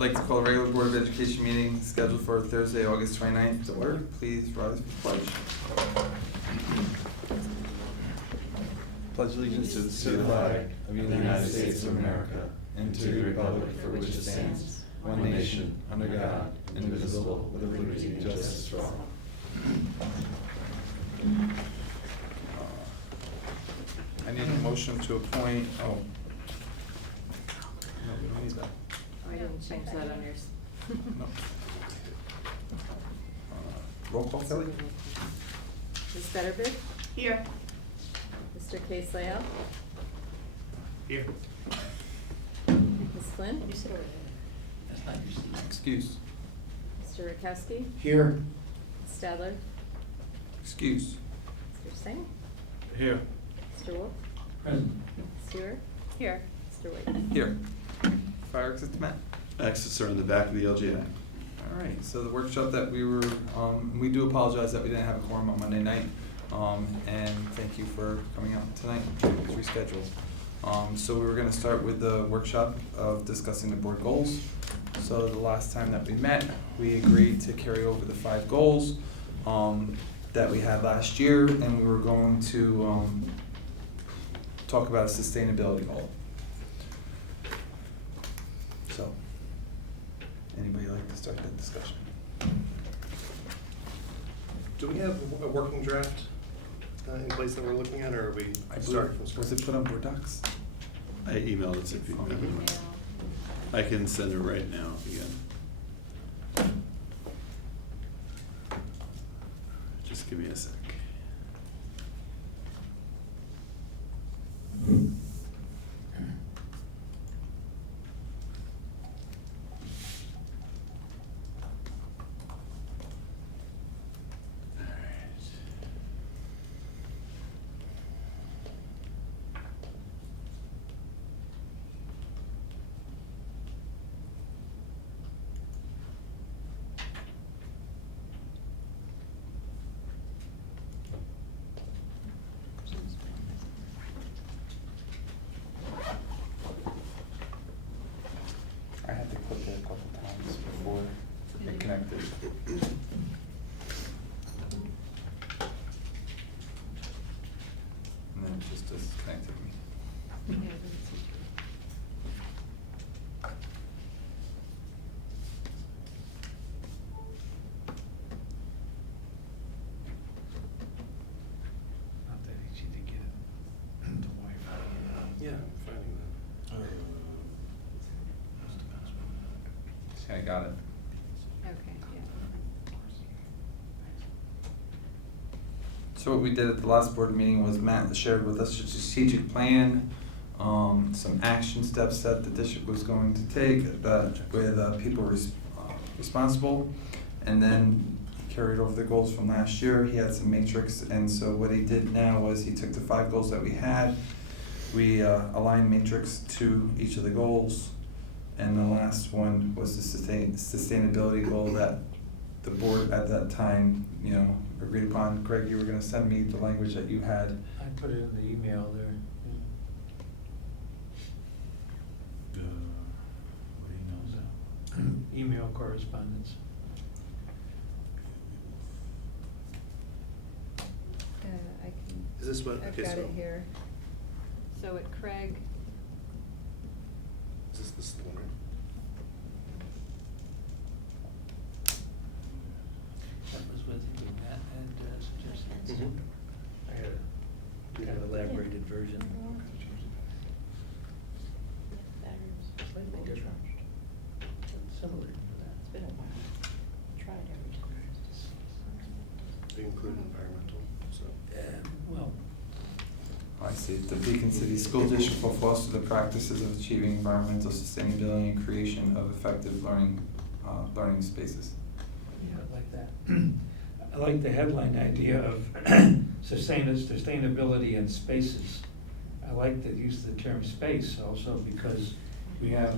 I'd like to call a regular Board of Education meeting scheduled for Thursday, August 29th to order. Please rise for the pledge. Pledge allegiance To the flag of the United States of America and to the republic for which it stands, one nation, under God, indivisible, with liberty and justice for all. I need a motion to appoint, no, we don't need that. I didn't change that on yours. No. Roll call, Kelly? Ms. Fetterby? Here. Mr. Case-Layout? Here. Ms. Flynn? You said it. Excuse. Mr. Rakowski? Here. Ms. Stadler? Excuse. Mr. Singh? Here. Mr. Wolf? Present. Ms. Stewart? Here. Mr. White? Here. Fire exits, Matt? Exits are in the back of the LGI. All right, so the workshop that we do apologize that we didn't have a quorum on Monday night. And thank you for coming out tonight. It was rescheduled. So we were gonna start with the workshop of discussing the board goals. So the last time that we met, we agreed to carry over the 5 goals that we had last year, and we were going to talk about a sustainability goal. So, anybody like to start that discussion? Do we have a working draft in place that we're looking at, or are we starting from scratch? Was it put on board docs? I emailed it to people. Email. I can send it right now again. Just give me a sec. I had to click it a couple times before it connected. And then it just disconnected me. Not that easy to get it to Wi-Fi. Yeah, I'm finding that. See, I got it. Okay, yeah. So what we did at the last board meeting was Matt shared with us a strategic plan, some action steps that the district was going to take that with people responsible. And then he carried over the goals from last year. He had some matrix, and so what he did now was he took the 5 goals that we had. We aligned matrix to each of the goals. And the last one was the sustainability goal that the board at that time, agreed upon. Greg, you were gonna send me the language that you had. I put it in the email there. What emails? Email correspondence. I can, Is this what, I've okay, got so, it here. So at Craig, is this the one, right? That was what Matt had suggested. Mhm. I had a kind of elaborated version. Slightly different. Similar to that. It's been a while. Tried every time. They include environmental, so. Well, I see. The Beacon City School District will foster the practices of achieving environmental sustainability and creation of effective learning spaces. yeah, I like that. I like the headline idea of sustainability and spaces. I like the use of the term space also because we have,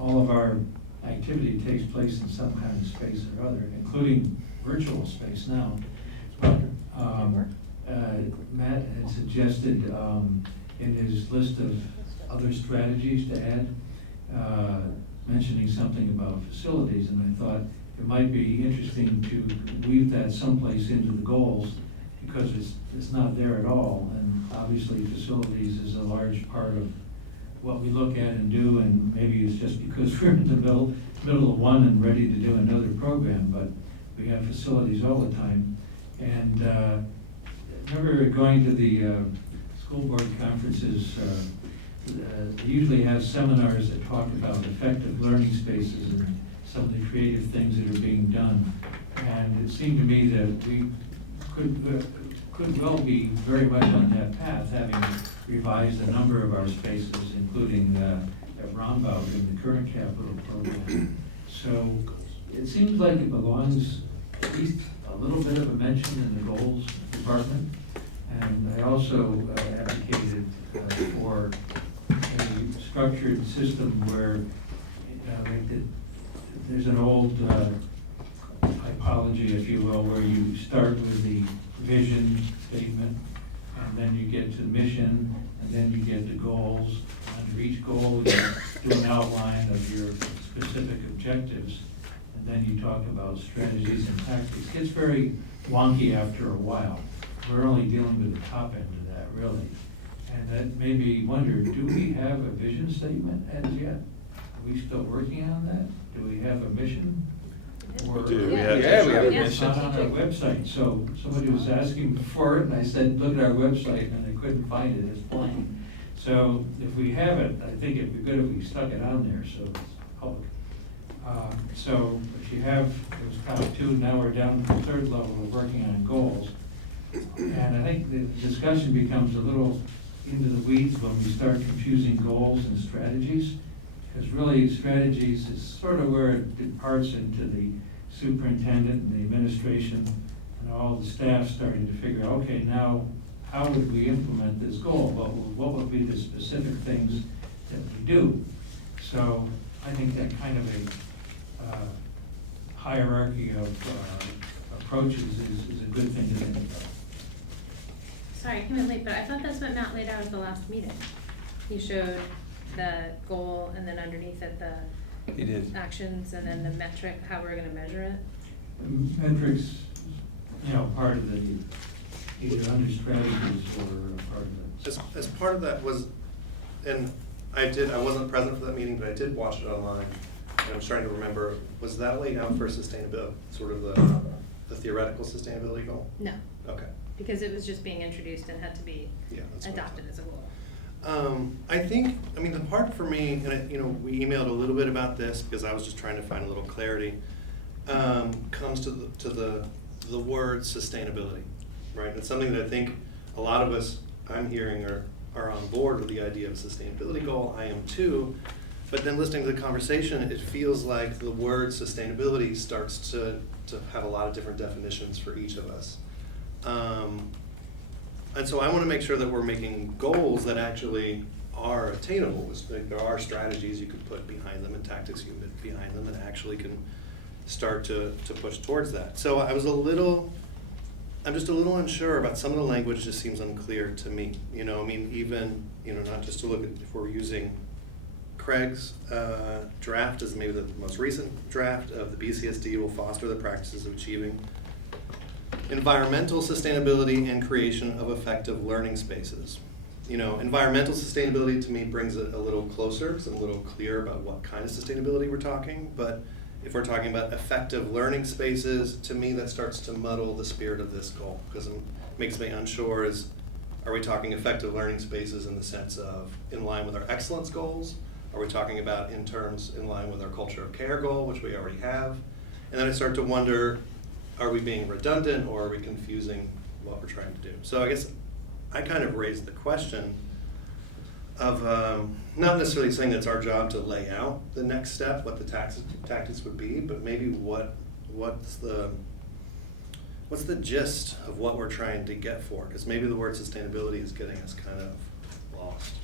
all of our activity takes place in some kind of space or other, including virtual space now. But Matt had suggested in his list of other strategies to add, mentioning something about facilities, and I thought it might be interesting to weave that someplace into the goals, because it's not there at all, and obviously facilities is a large part of what we look at and do, and maybe it's just because we're in the middle of one and ready to do another program, but we have facilities all the time. And I remember going to the school board conferences, they usually have seminars that talk about effective learning spaces and some of the creative things that are being done. And it seemed to me that we could well be very much on that path, having revised a number of our spaces, including at Rombout in the current capital program. So it seems like it belongs at least a little bit of a mention in the goals department. And I also advocated for a structured system where there's an old typology, if you will, where you start with the vision statement, and then you get to mission, and then you get to goals. Under each goal, you do an outline of your specific objectives, and then you talk about strategies and tactics. It gets very wonky after a while. We're only dealing with the top end of that, really. And that made me wonder, do we have a vision statement as yet? Are we still working on that? Do we have a mission? Or- We do. Yeah. Yeah, we have a Yeah. It's not on our website, so somebody was asking for it, and I said, look at our website, and they couldn't find it, it's blank. So if we have it, I think it'd be good if we stuck it on there, so it's public. So if you have, it was top two, now we're down to the third level, we're working on goals. And I think the discussion becomes a little into the weeds when we start confusing goals and strategies. Because really, strategies is sort of where it departs into the superintendent and the administration and all the staff starting to figure, okay, now, how would we implement this goal? What would be the specific things that we do? So I think that kind of a hierarchy of approaches is a good thing to think about. Sorry, I came in late, but I thought that's what Matt laid out at the last meeting. He showed the goal and then underneath it, the He did. actions and then the metric, how we're gonna measure it. Metrics, part of the, either under strategies or part of it. As part of that was, and I wasn't present for that meeting, but I did watch it online. And I was trying to remember, was that laid out for sustainability, sort of the theoretical sustainability goal? No, Okay. because it was just being introduced and had to be Yeah, that's what I adopted thought. as a goal. I think, the part for me, and we emailed a little bit about this because I was just trying to find a little clarity, comes to the word sustainability, right? It's something that I think a lot of us, I'm hearing, are on board with the idea of a sustainability goal. I am too. But then listening to the conversation, it feels like the word sustainability starts to have a lot of different definitions for each of us. And so I want to make sure that we're making goals that actually are attainable. There are strategies you could put behind them and tactics you can put behind them that actually can start to push towards that. So I'm just a little unsure about some of the language. Just seems unclear to me. Even, not just to look at if we're using Craig's draft as maybe the most recent draft of the BCSD will foster the practices of achieving environmental sustainability and creation of effective learning spaces. Environmental sustainability to me brings it a little closer, because I'm a little clear about what kind of sustainability we're talking, but if we're talking about effective learning spaces, to me that starts to muddle the spirit of this goal, because it makes me unsure are we talking effective learning spaces in the sense of in line with our excellence goals? Are we talking about in terms in line with our culture of care goal, which we already have? And then I start to wonder, are we being redundant or are we confusing what we're trying to do? So I guess I kind of raised the question of not necessarily saying that it's our job to lay out the next step, what the tactics would be, but maybe what's the gist of what we're trying to get for? Because maybe the word sustainability is getting us kind of lost.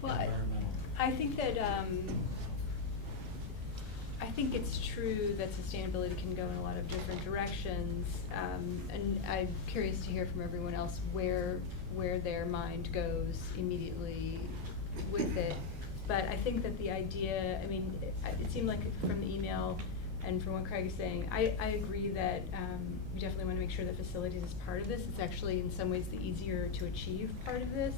Well, Environmental. I think that, I think it's true that sustainability can go in a lot of different directions. And I'm curious to hear from everyone else where their mind goes immediately with it. but I think that the idea, I mean, it seemed like from the email and from what Craig is saying, I agree that we definitely want to make sure that facilities is part of this. It's actually in some ways the easier to achieve part of this,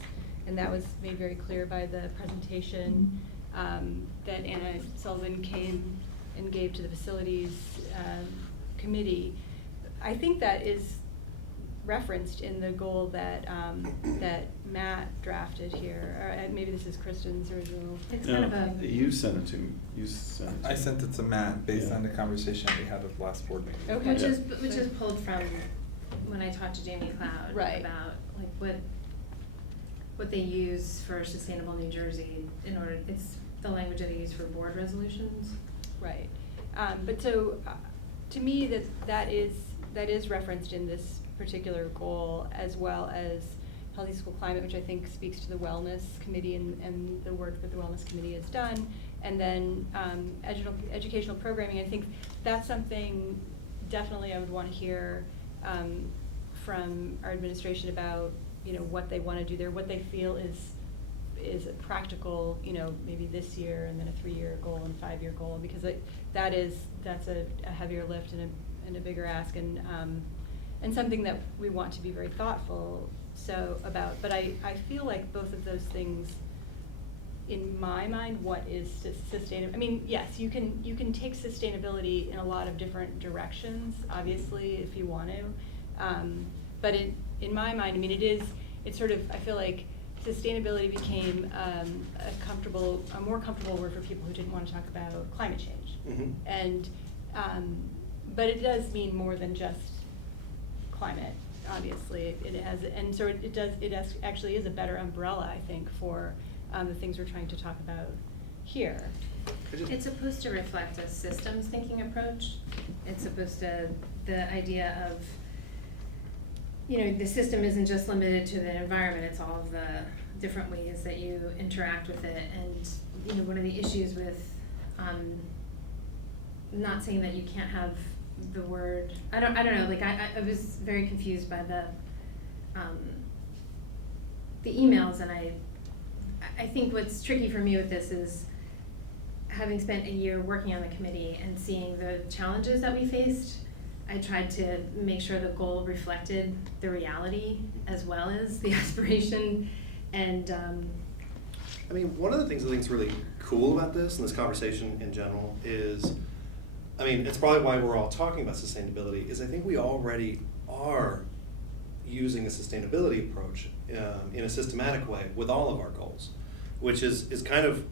and that was made very clear by the presentation that Anna Sullivan came and gave to the facilities committee. I think that is referenced in the goal that that Matt drafted here, or maybe this is Kristen's original. It's kind of a. You sent it to me, you sent it to me. I sent it to Matt based Yeah. on the conversation we had at the last board meeting. Okay. Which is pulled from when I talked to Jamie Cloud Right. about like what they use for Sustainable New Jersey in order, it's the language that they use for board resolutions. Right, but so, to me, that is referenced in this particular goal, as well as Healthy School Climate, which I think speaks to the Wellness Committee and the work that the Wellness Committee has done, and then educational programming. I think that's something definitely I would want to hear from our administration about, you know, what they want to do there, what they feel is a practical, you know, maybe this year and then a 3-year goal and 5-year goal, because that's a heavier lift and a bigger ask, and something that we want to be very thoughtful about. But I feel like both of those things, in my mind, what is sustainable? I mean, yes, you can take sustainability in a lot of different directions, obviously, if you want to. But in my mind, I mean, it's sort of, I feel like sustainability became a more comfortable word for people who didn't want to talk about climate change. Mhm. And but it does mean more than just climate, obviously. It has, and so actually is a better umbrella, I think, for the things we're trying to talk about here. It's supposed to reflect a systems thinking approach. It's supposed to, the idea of, you know, the system isn't just limited to the environment, it's all of the different ways that you interact with it. And, you know, one of the issues with, not saying that you can't have the word, I don't know, like I was very confused by the emails, and I think what's tricky for me with this is having spent a year working on the committee and seeing the challenges that we faced. I tried to make sure the goal reflected the reality as well as the aspiration, and I mean, one of the things I think is really cool about this and this conversation in general is, I mean, it's probably why we're all talking about sustainability, is I think we already are using a sustainability approach in a systematic way with all of our goals, which is kind of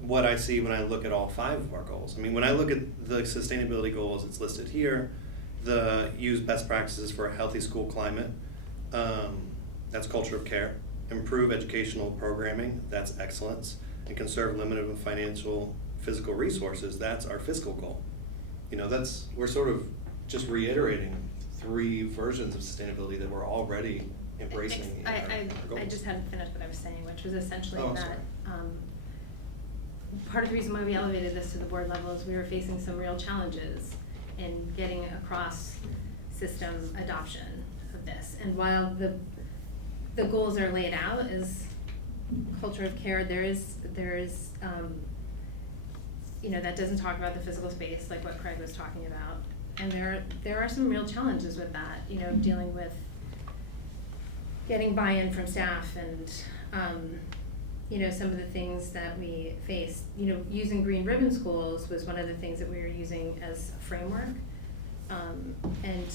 what I see when I look at all 5 of our goals. I mean, when I look at the sustainability goals, it's listed here, the use best practices for a healthy school climate, that's culture of care, improve educational programming, that's excellence, and conserve limited and financial physical resources, that's our fiscal goal. You know, we're sort of just reiterating 3 versions of sustainability that we're already embracing in our goals. I just hadn't finished what I was saying, which was essentially Oh, that sorry. part of the reason why we elevated this to the board level is we were facing some real challenges in getting across system adoption of this. And while the goals are laid out as culture of care, there is you know, that doesn't talk about the physical space like what Craig was talking about. And there are some real challenges with that, you know, dealing with getting buy-in from staff and you know, some of the things that we face. You know, using Green Ribbon Schools was one of the things that we were using as a framework. And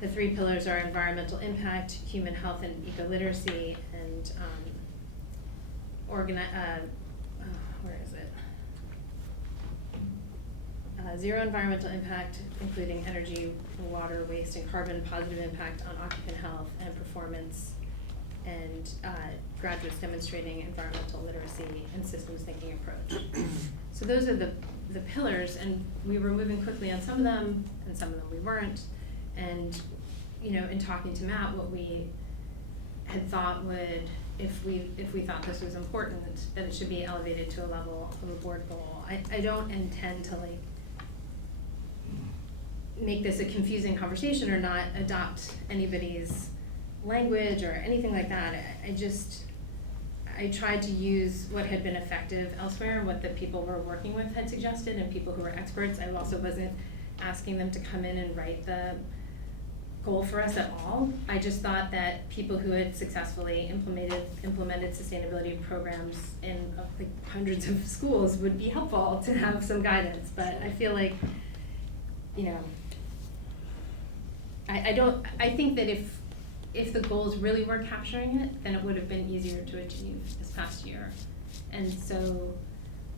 the 3 pillars are environmental impact, human health and eco-literacy, and where is it? Zero environmental impact, including energy, water, waste, and carbon, positive impact on occupant health and performance, and graduates demonstrating environmental literacy and systems thinking approach. So those are the pillars, and we were moving quickly on some of them, and some of them we weren't. And, you know, in talking to Matt, what we had thought would, if we thought this was important, that it should be elevated to a level of a board goal. I don't intend to like make this a confusing conversation or not adopt anybody's language or anything like that. I tried to use what had been effective elsewhere, what the people we're working with had suggested, and people who were experts. I also wasn't asking them to come in and write the goal for us at all. I just thought that people who had successfully implemented sustainability programs in like hundreds of schools would be helpful to have some guidance. But I feel like, you know, I think that if the goals really were capturing it, then it would have been easier to achieve this past year. And so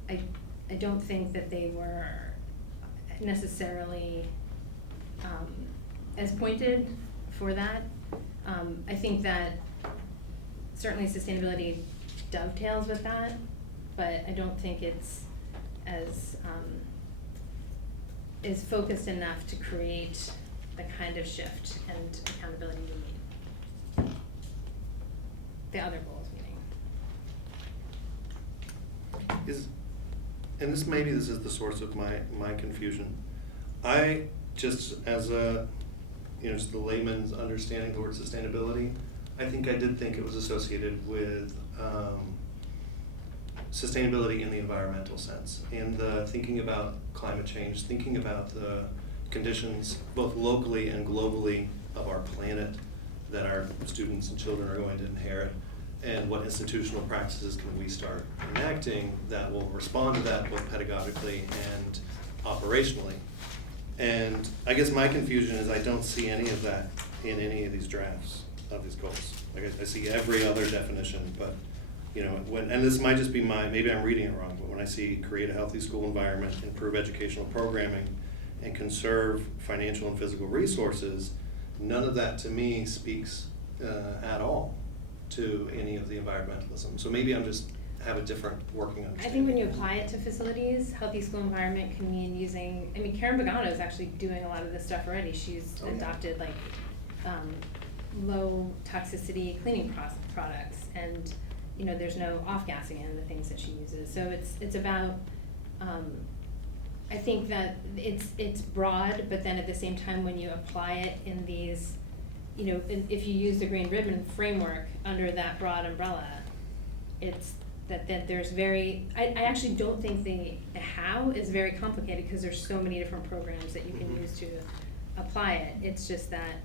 I don't think that they were necessarily as pointed for that. I think that certainly sustainability dovetails with that, but I don't think it's as is focused enough to create the kind of shift and accountability we need. The other goals meaning. And this is the source of my confusion. I just, as a, just the layman's understanding towards sustainability, I think I did think it was associated with sustainability in the environmental sense, in the thinking about climate change, thinking about the conditions both locally and globally of our planet that our students and children are going to inherit, and what institutional practices can we start enacting that will respond to that both pedagogically and operationally. And I guess my confusion is I don't see any of that in any of these drafts of these goals. Like I see every other definition, but and this might just be maybe I'm reading it wrong, but when I see create a healthy school environment, improve educational programming, and conserve financial and physical resources, none of that to me speaks at all to any of the environmentalism. So maybe I'm just have a different working understanding. I think when you apply it to facilities, healthy school environment can mean using, Karen Bogano is actually doing a lot of this stuff already. She's adopted like low toxicity cleaning products, and there's no off-gassing in the things that she uses. So it's about, I think that it's broad, but then at the same time when you apply it in these, if you use the green ribbon framework under that broad umbrella, it's that there's I actually don't think the how is very complicated because there's so many different programs that you can use to apply it. It's just that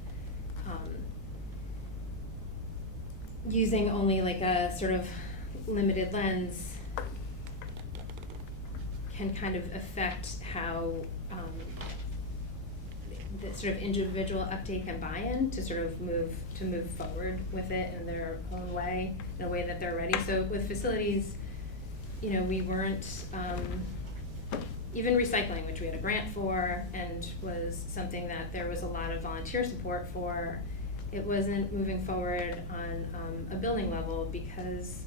using only like a sort of limited lens can kind of affect how the sort of individual uptake and buy-in to sort of move forward with it in their own way, in a way that they're ready. So with facilities, we weren't, even recycling, which we had a grant for and was something that there was a lot of volunteer support for, it wasn't moving forward on a building level because,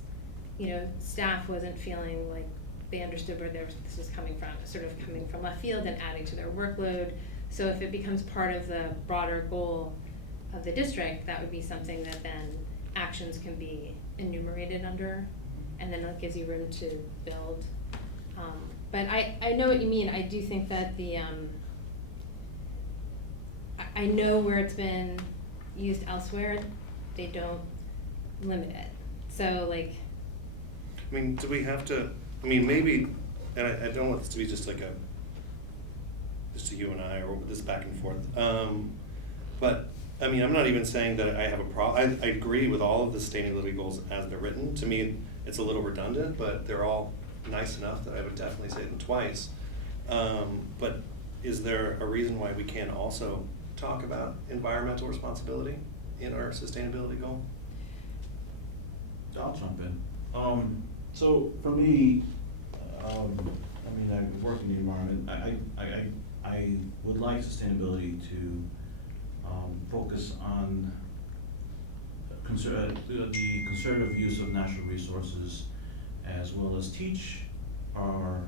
staff wasn't feeling like they understood where this was coming from, sort of coming from left field and adding to their workload. So if it becomes part of the broader goal of the district, that would be something that then actions can be enumerated under, and then it gives you room to build. But I know what you mean. I do think that I know where it's been used elsewhere, they don't limit it. So do we have to, maybe, and I don't want this to be just like just you and I, or this back and forth. But I'm not even saying that I have a problem. I agree with all of the sustainability goals as they're written. To me, it's a little redundant, but they're all nice enough that I would definitely say them twice. But is there a reason why we can't also talk about environmental responsibility in our sustainability goal? I'll jump in. So for me, I work in the environment. I would like sustainability to focus on the conservative use of natural resources, as well as teach our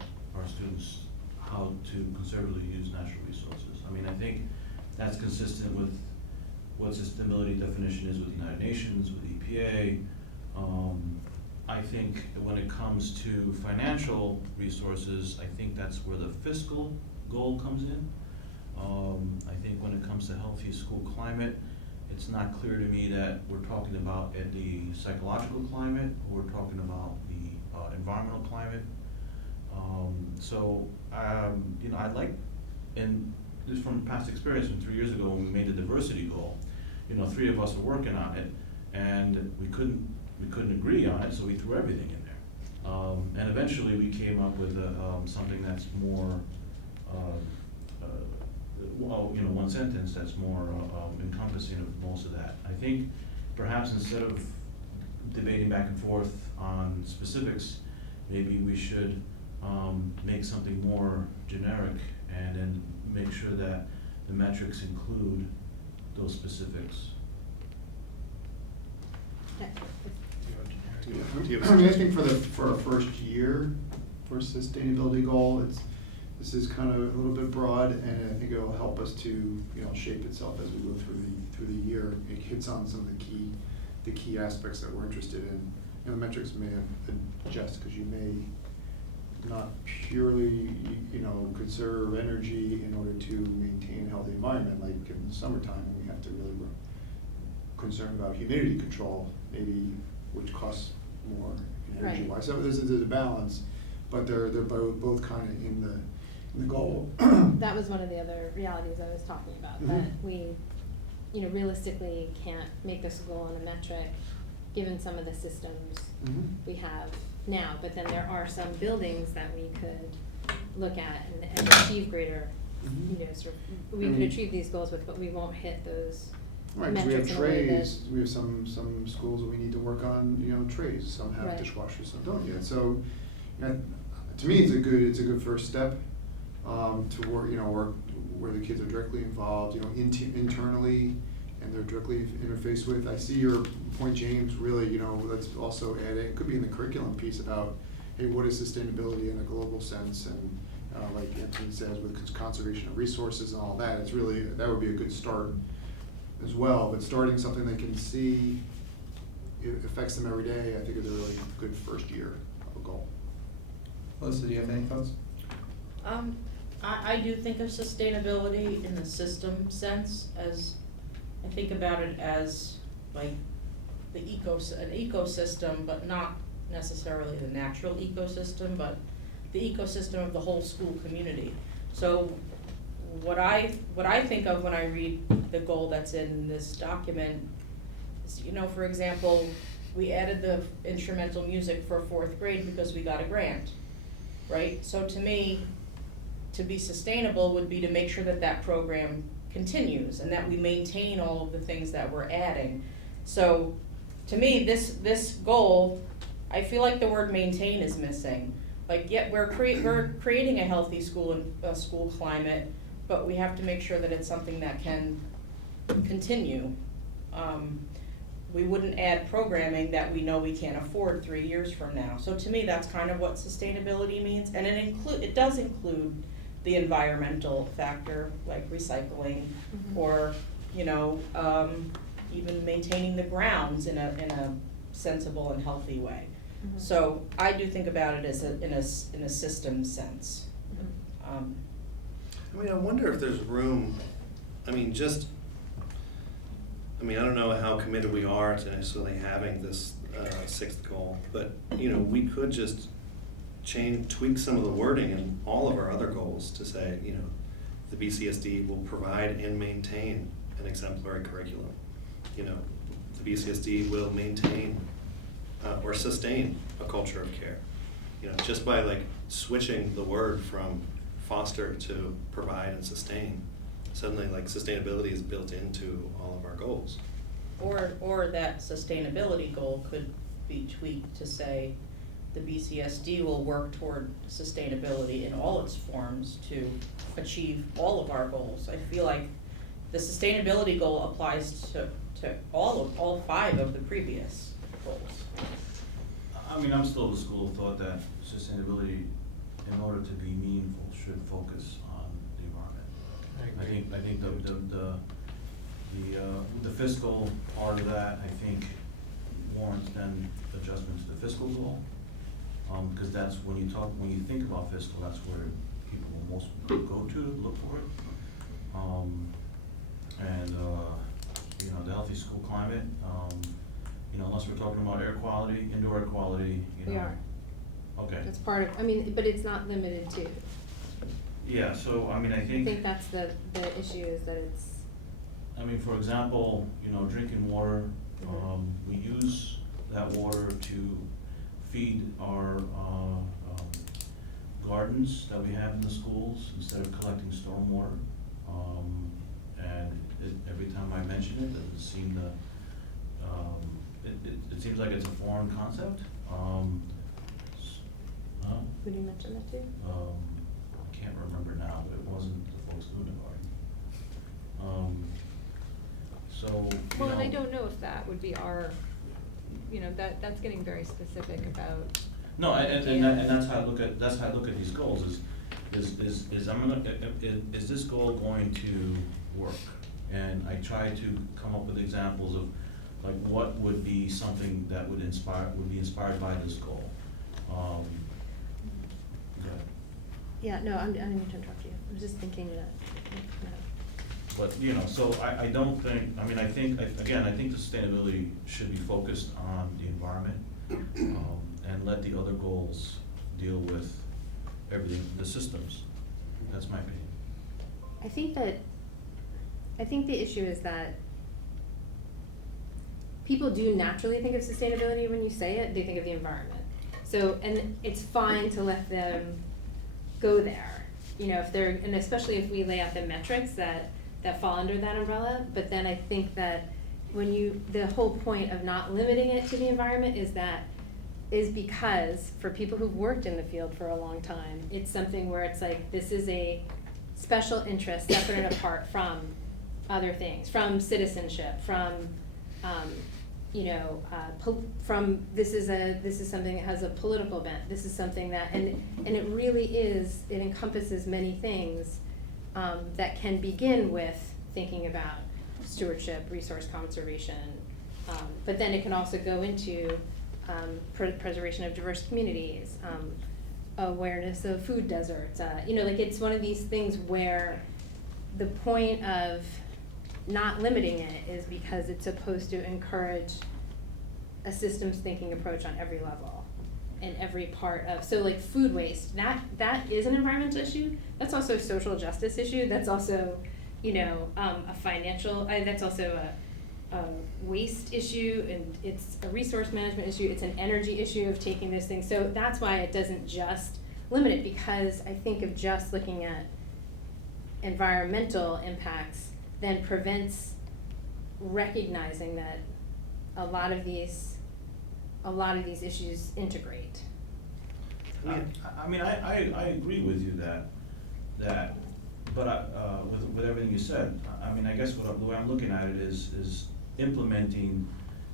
students how to conservatively use natural resources. I think that's consistent with what sustainability definition is with the United Nations, with the EPA. I think when it comes to financial resources, I think that's where the fiscal goal comes in. I think when it comes to healthy school climate, it's not clear to me that we're talking about at the psychological climate, or we're talking about the environmental climate. You know, I like, and this from past experience from 3 years ago when we made the diversity goal, you know, 3 of us were working on it, and we couldn't agree on it, so we threw everything in there. And eventually we came up with something that's more, well, you know, one sentence that's more encompassing of most of that. I think perhaps instead of debating back and forth on specifics, maybe we should make something more generic and then make sure that the metrics include those specifics. Do you I have- mean, I think for our first year for a sustainability goal, this is kind of a little bit broad, and I think it'll help us to, you know, shape itself as we go through the year. It hits on some of the key aspects that we're interested in. You know, the metrics may adjust because you may not purely, you know, conserve energy in order to maintain a healthy environment, like in the summertime, when we have to really concerned about humidity control, maybe, which costs more energy wise. So there's a balance, but they're both kind of in the goal. That was one of the other realities I was talking about, that Mhm. we, you know, realistically can't make this a goal on a metric, given some of the systems Mhm. we have now, but then there are some buildings that we could look at and achieve greater, Mhm. you know, sort of, we could Mhm. achieve these goals with, but we won't hit those Right, 'cause we have metrics in a way that. trays, we have some schools that we need to work on, you know, trays, some have Right. dishwashers, some don't yet, so, you know, to me, it's a good first step, to work, you know, work where the kids are directly involved, you know, internally, and they're directly interfaced with. I see your point, James, really, you know, let's also add, it could be in the curriculum piece about, hey, what is sustainability in a global sense, and, like Anthony says, with conservation of resources and all that, it's really, that would be a good start as well, but starting something they can see, it affects them every day, I think is a really good first year of a goal. Melissa, do you have any thoughts? I do think of sustainability in the system sense, as, I think about it as like an ecosystem, but not necessarily the natural ecosystem, but the ecosystem of the whole school community. So what I think of when I read the goal that's in this document is, you know, for example, we added the instrumental music for 4th grade because we got a grant, right? So to me, to be sustainable would be to make sure that that program continues and that we maintain all of the things that we're adding. So to me, this goal, I feel like the word maintain is missing. Like, yeah, we're creating a healthy school and a school climate, but we have to make sure that it's something that can continue. We wouldn't add programming that we know we can't afford 3 years from now. So to me, that's kind of what sustainability means, and it does include the environmental factor, like recycling, or, you know, even maintaining the grounds in a sensible and healthy way. Mhm. So I do think about it as in a system sense. Mhm. I mean, I wonder if there's room, I mean, I don't know how committed we are to necessarily having this 6th goal, but, you know, we could just tweak some of the wording in all of our other goals to say, you know, the BCSD will provide and maintain an exemplary curriculum. You know, the BCSD will maintain or sustain a culture of care. You know, just by like switching the word from foster to provide and sustain, suddenly like sustainability is built into all of our goals. Or that sustainability goal could be tweaked to say the BCSD will work toward sustainability in all its forms to achieve all of our goals. I feel like the sustainability goal applies to all 5 of the previous goals. I mean, I'm still of the school of thought that sustainability, in order to be meaningful, should focus on the environment. I think the fiscal part of that, I think, warrants then adjustment to the fiscal goal. Because that's when you think about fiscal, that's where people will most go to look for it. you know, the healthy school climate, you know, unless we're talking about air quality, indoor air quality, you know. We are. Okay. That's part of, I mean, but it's not limited to. Yeah, so, I mean, I I think. think that's the issue is that it's, I mean, for example, you know, drinking water, Mhm. we use that water to feed our, gardens that we have in the schools instead of collecting stormwater. And every time I mention it, it doesn't seem to, it seems like it's a foreign concept. who do you mention that to? I can't remember now, but it wasn't the folks doing the garden. So, you Well, and I know- don't know if that would be our, you know, that's getting very specific about. No, and Yeah. that's how I look at, that's how I look at these goals, is I'm gonna, is this goal going to work? And I try to come up with examples of, like, what would be something that would be inspired by this goal. Go ahead. Yeah, no, I didn't mean to interrupt you. I was just thinking that, But, you know, so I don't think, I mean, I think the sustainability should be focused on the environment, and let the other goals deal with everything, the systems. That's my opinion. I think the issue is that people do naturally think of sustainability when you say it, they think of the environment. So, and it's fine to let them go there, you know, if they're, and especially if we lay out the metrics that fall under that umbrella, but then I think that when the whole point of not limiting it to the environment is because for people who've worked in the field for a long time, it's something where it's like, this is a special interest separate and apart from other things, from citizenship, from, you know, from, this is something that has a political bent, this is something that, and it really is, it encompasses many things that can begin with thinking about stewardship, resource conservation, but then it can also go into preservation of diverse communities, awareness of food deserts, you know, like it's one of these things where the point of not limiting it is because it's supposed to encourage a systems thinking approach on every level and every part of, so like food waste, that is an environmental issue, that's also a social justice issue, that's also, you know, a financial, that's also a waste issue, and it's a resource management issue, it's an energy issue of taking those things, so that's why it doesn't just limit it, because I think of just looking at environmental impacts then prevents recognizing that a lot of these issues integrate. I mean, I agree with you that, but with everything you said, I mean, I guess the way I'm looking at it is implementing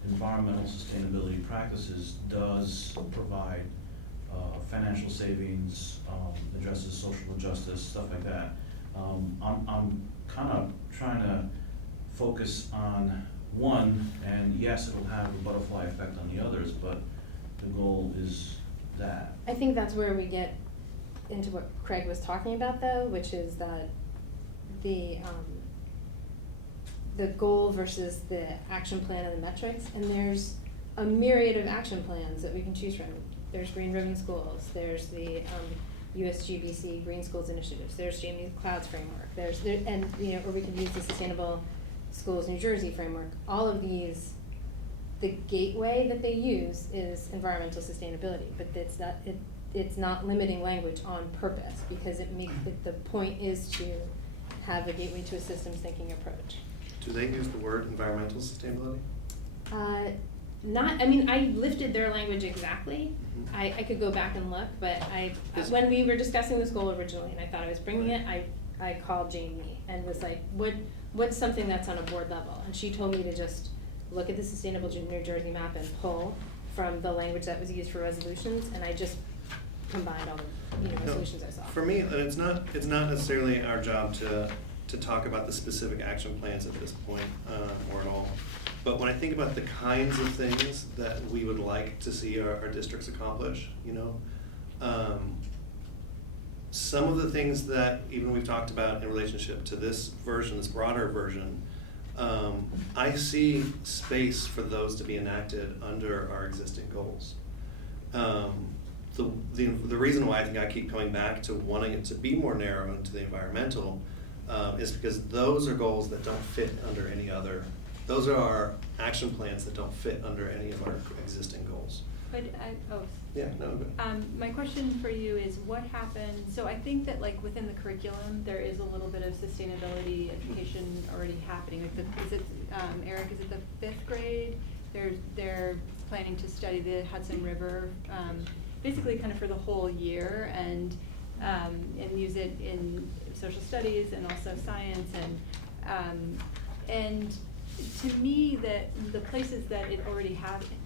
environmental sustainability practices does provide financial savings, addresses social justice, stuff like that. I'm kind of trying to focus on one, and yes, it'll have a butterfly effect on the others, but the goal is that. I think that's where we get into what Craig was talking about though, which is that the goal versus the action plan and the metrics, and there's a myriad of action plans that we can choose from. There's Green Ribbon Schools, there's the USGBC Green Schools Initiatives, there's Jamie Cloud's framework, and you know, or we could use the Sustainable Schools New Jersey framework. All of these, the gateway that they use is environmental sustainability, but it's not limiting language on purpose, because the point is to have a gateway to a systems thinking approach. Do they use the word environmental sustainability? I mean, I lifted their language exactly. Mhm. I could go back and look, but Is- when we were discussing this goal originally, and I thought I was bringing it, I called Jamie and was like, what's something that's on a board level? And she told me to just look at the Sustainable New Jersey map and pull from the language that was used for resolutions, and I just combined all the, No, resolutions I saw. For me, and it's not necessarily our job to talk about the specific action plans at this point, or at all. But when I think about the kinds of things that we would like to see our districts accomplish, some of the things that even we've talked about in relationship to this version, this broader version, I see space for those to be enacted under our existing goals. The reason why I think I keep coming back to wanting it to be more narrow into the environmental is because those are goals that don't fit under any other, those are our action plans that don't fit under any of our existing goals. But Yeah, no, good. my question for you is what happens, so I think that like within the curriculum, there is a little bit of sustainability education already happening. Like Eric, is it the 5th grade? They're planning to study the Hudson River, basically kind of for the whole year and use it in social studies and also science and to me, that the places that it already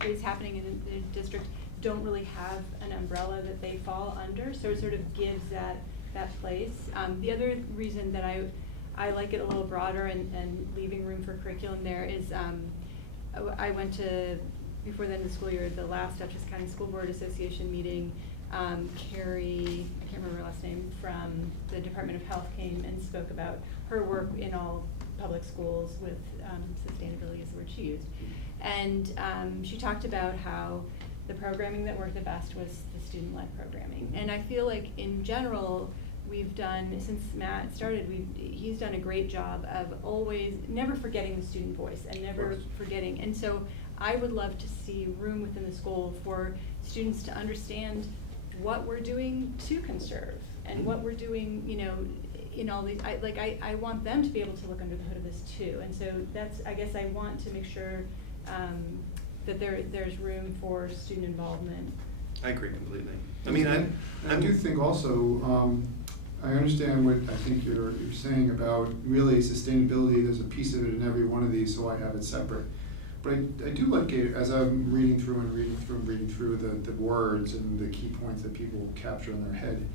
is happening in the district don't really have an umbrella that they fall under, so it sort of gives that place. The other reason that I like it a little broader and leaving room for curriculum there is I went to, before the end of the school year, the last Dutchess County School Board Association meeting. Carrie, I can't remember her last name, from the Department of Health came and spoke about her work in all public schools with sustainability is the word she used. And she talked about how the programming that worked the best was the student-led programming. And I feel like in general, we've done, since Matt started, he's done a great job of always, never forgetting the student voice and never forgetting. And so I would love to see room within the school for students to understand what we're doing to conserve and what we're doing, you know, in all these, I want them to be able to look under the hood of this too. And so that's, I guess I want to make sure that there's room for student involvement. I agree completely. I mean, I do think also, I understand what I think you're saying about really sustainability. There's a piece of it in every one of these, so I have it separate. But I do like it as I'm reading through the words and the key points that people capture in their head.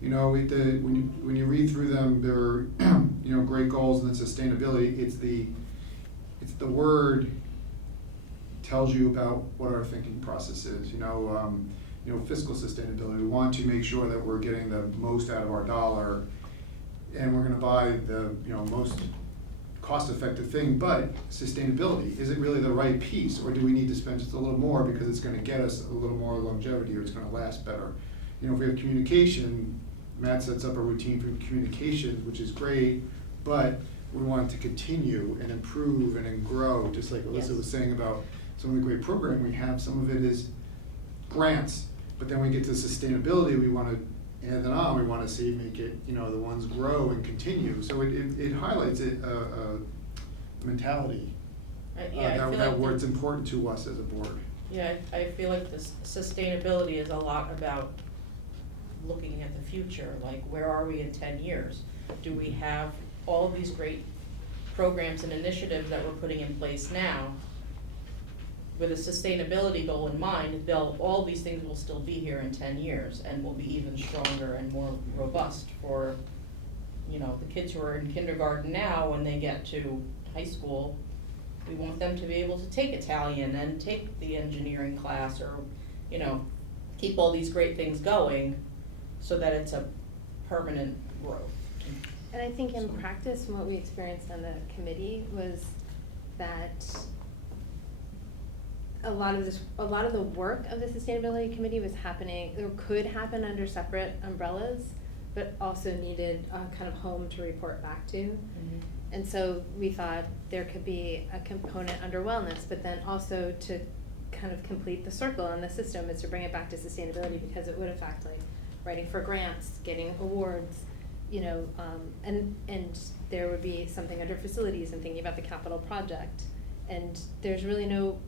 You know, when you read through them, there are you know, great goals and then sustainability. It's the word tells you about what our thinking process is. You know, fiscal sustainability. We want to make sure that we're getting the most out of our dollar, and we're going to buy the most cost-effective thing. But sustainability, is it really the right piece, or do we need to spend just a little more because it's going to get us a little more longevity, or it's going to last better? You know, if we have communication, Matt sets up a routine for communications, which is great, but we want it to continue and improve and grow, just like Alyssa was saying about some of the great programming we have. Some of it is grants, but then we get to sustainability, we want to add that on, we want to see, make it, you know, the ones grow and continue. So it highlights a mentality that where it's important to us as a board. Yeah, I feel like this sustainability is a lot about looking at the future, like where are we in 10 years? Do we have all of these great programs and initiatives that we're putting in place now with a sustainability goal in mind? All these things will still be here in 10 years and will be even stronger and more robust for, you know, the kids who are in kindergarten now. When they get to high school, we want them to be able to take Italian and take the engineering class, or, you know, keep all these great things going so that it's a permanent growth. And I think in practice, what we experienced on the committee was that a lot of the work of the sustainability committee was happening, or could happen under separate umbrellas, but also needed a kind of home to report back to. Mm-hmm. And so we thought there could be a component under wellness, but then also to kind of complete the circle in the system is to bring it back to sustainability, because it would affect like writing for grants, getting awards, you know, and there would be something under facilities and thinking about the capital project. And there's really no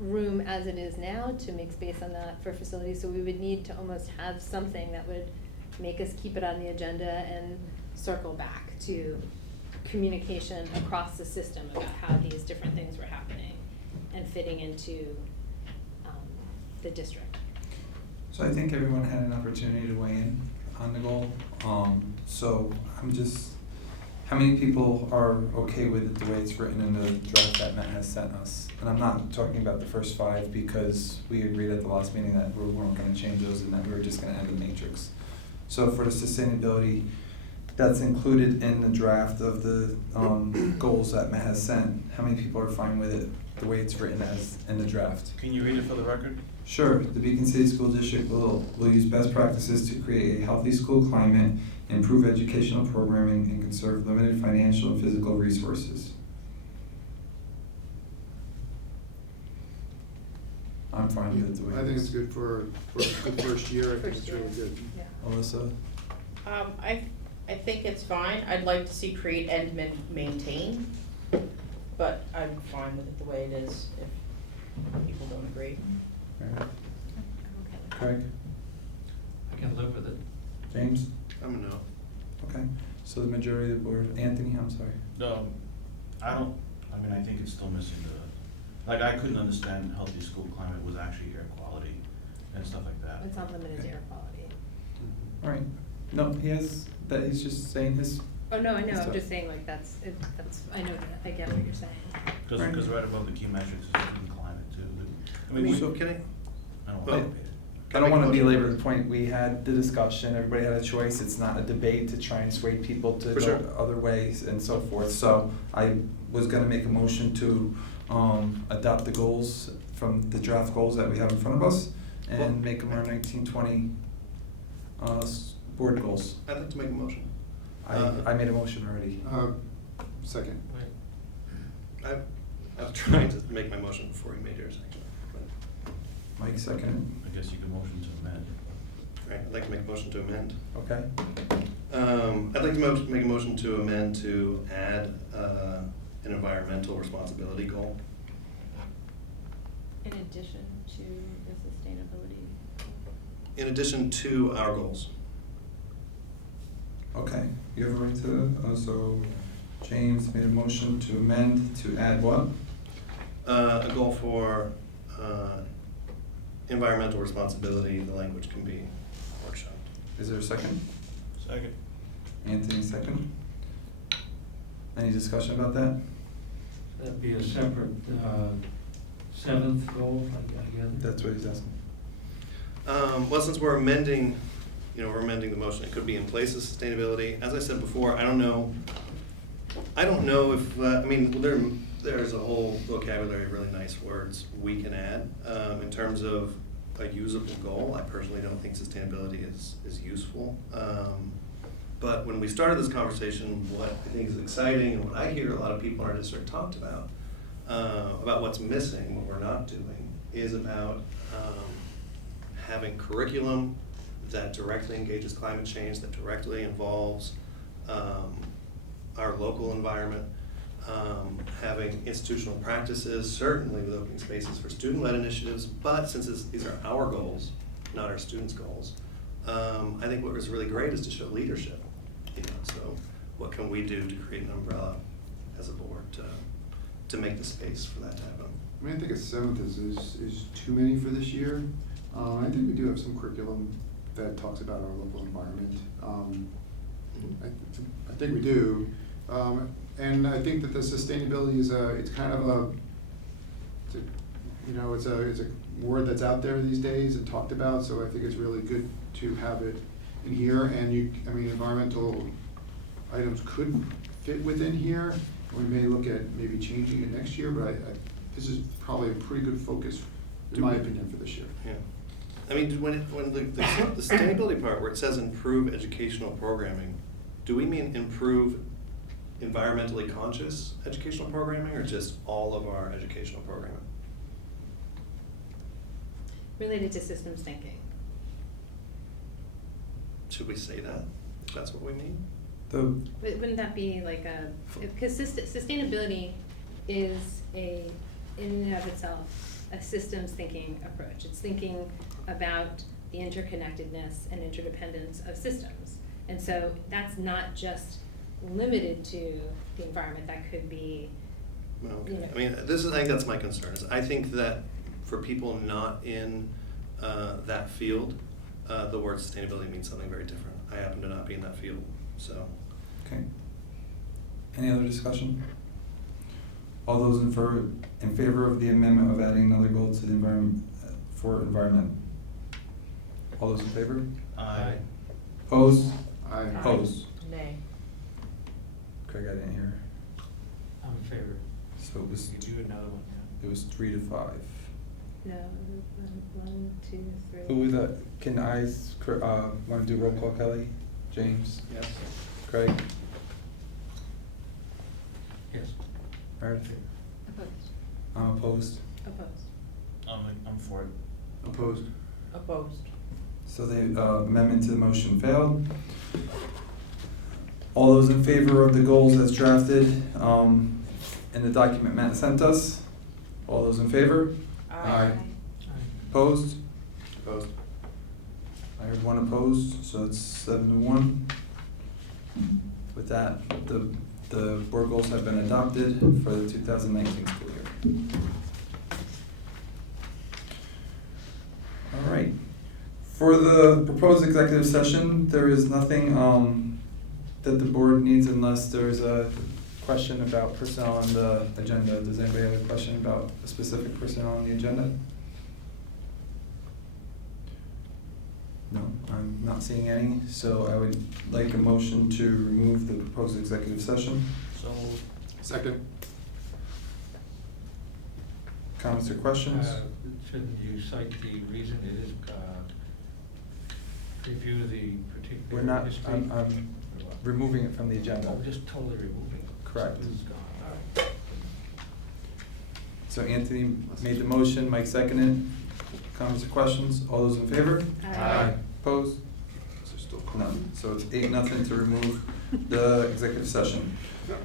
room as it is now to make space on that for facilities, so we would need to almost have something that would make us keep it on the agenda and circle back to communication across the system about how these different things were happening and fitting into the district. So I think everyone had an opportunity to weigh in on the goal. So I'm just, how many people are okay with it the way it's written in the draft that Matt has sent us? And I'm not talking about the first 5, because we agreed at the last meeting that we weren't gonna change those and that we were just gonna add the matrix. So for the sustainability, that's included in the draft of the goals that Matt has sent. How many people are fine with it, the way it's written as in the draft? Can you read it for the record? Sure, the Beacon City School District will use best practices to create a healthy school climate, improve educational programming, and conserve limited financial and physical resources. I'm fine with it the way I it think is. it's good for a good first year, I think First it's year. really good. Yeah. Alyssa? I think it's fine, I'd like to see create and maintain, but I'm fine with it the way it is if people don't agree. Meredith? I'm okay with that. Craig? I can live with it. James? I'm a no. Okay, so the majority of the board, Anthony, I'm sorry. No, I mean, I think it's still missing like, I couldn't understand healthy school climate was actually air quality and stuff like that. It's not limited to air quality. All right, no, he's just saying his, Oh, no, I know, Stuff. I'm just saying like that's, I know, I get what you're saying. Because right above the key metrics is student climate too. I mean, So we, can I don't well, want to I don't wanna belabor the point, we had the discussion, everybody had a choice, it's not a debate to try and sway people to For sure. go other ways and so forth. So I was gonna make a motion to, adopt the goals from the draft goals that we have in front of us Well- and make them our 1920, board goals. I'd like to make a motion. I made a motion already. Second. I've tried to make my motion before you made yours, actually. Mike, second, I guess you could motion to amend. Right, I'd like to make a motion to amend. okay? I'd like to make a motion to amend to add an environmental responsibility goal. In addition to the sustainability. In addition to our goals. Okay, you have a right to, so James made a motion to amend to add what? A goal for environmental responsibility, the language can be workshopped. Is there a second? Second. Anthony, second. Any discussion about that? That'd be a separate, seventh goal, I guess. That's what he's asking. Well, since we're amending, we're amending the motion, it could be in place of sustainability. As I said before, I don't know if, I mean, there's a whole vocabulary of really nice words we can add. In terms of a usable goal, I personally don't think sustainability is useful. But when we started this conversation, what I think is exciting and what I hear a lot of people in our district talked about what's missing, what we're not doing, is about having curriculum that directly engages climate change, that directly involves our local environment, having institutional practices, certainly with opening spaces for student-led initiatives, but since these are our goals, not our students' goals, I think what was really great is to show leadership. So what can we do to create an umbrella as a board to make the space for that to happen? I mean, I think a seventh is too many for this year. I think we do have some curriculum that talks about our local environment. I think we do. And I think that the sustainability is it's kind of it's a word that's out there these days and talked about, so I think it's really good to have it in here. And environmental items could fit within here. We may look at maybe changing it next year, but this is probably a pretty good focus, in my opinion, for this year. Yeah. I mean, when the sustainability part where it says improve educational programming, do we mean improve environmentally conscious educational programming or just all of our educational programming? Related to systems thinking. Should we say that, if that's what we mean? Wouldn't that be like because sustainability is in and of itself a systems thinking approach. It's thinking about the interconnectedness and interdependence of systems. And so that's not just limited to the environment, that could be, Well, okay. you know. I mean, I think that's my concern, is I think that for people not in that field, the word sustainability means something very different. I happen to not be in that field, so. Okay. Any other discussion? All those in favor of the amendment of adding another goal to the environment, for environment? All those in favor? Aye. Opposed? I Opposed? Nay. So it was, You do another one, yeah. it was 3-5. No, 1, 2, 3. Who was that? Can I, want to do roll call, Kelly? James? Yes. Craig? Yes. Meredith? Opposed. I'm opposed. Opposed. I'm for it. Opposed? Opposed. So the amendment to the motion failed. All those in favor of the goals as drafted in the document Matt sent us? All those in favor? Aye. Opposed? Opposed? I heard one opposed, so it's 7-1. With that, the board goals have been adopted for the 2019 school year. All right. For the proposed executive session, there is nothing that the board needs unless there's a question about personnel on the agenda. Does anybody have a question about a specific personnel on the agenda? No, I'm not seeing any, so I would like a motion to remove the proposed executive session. So, Second. Comments or questions? Shouldn't you cite the reason it is, review the particular We're not, history? I'm removing it from the agenda. I'm just totally removing it. Correct. It's gone, all right. So Anthony made the motion, Mike seconded. Comments or questions? All those in favor? Aye. Opposed? None. So it's 8-0 to remove the executive session.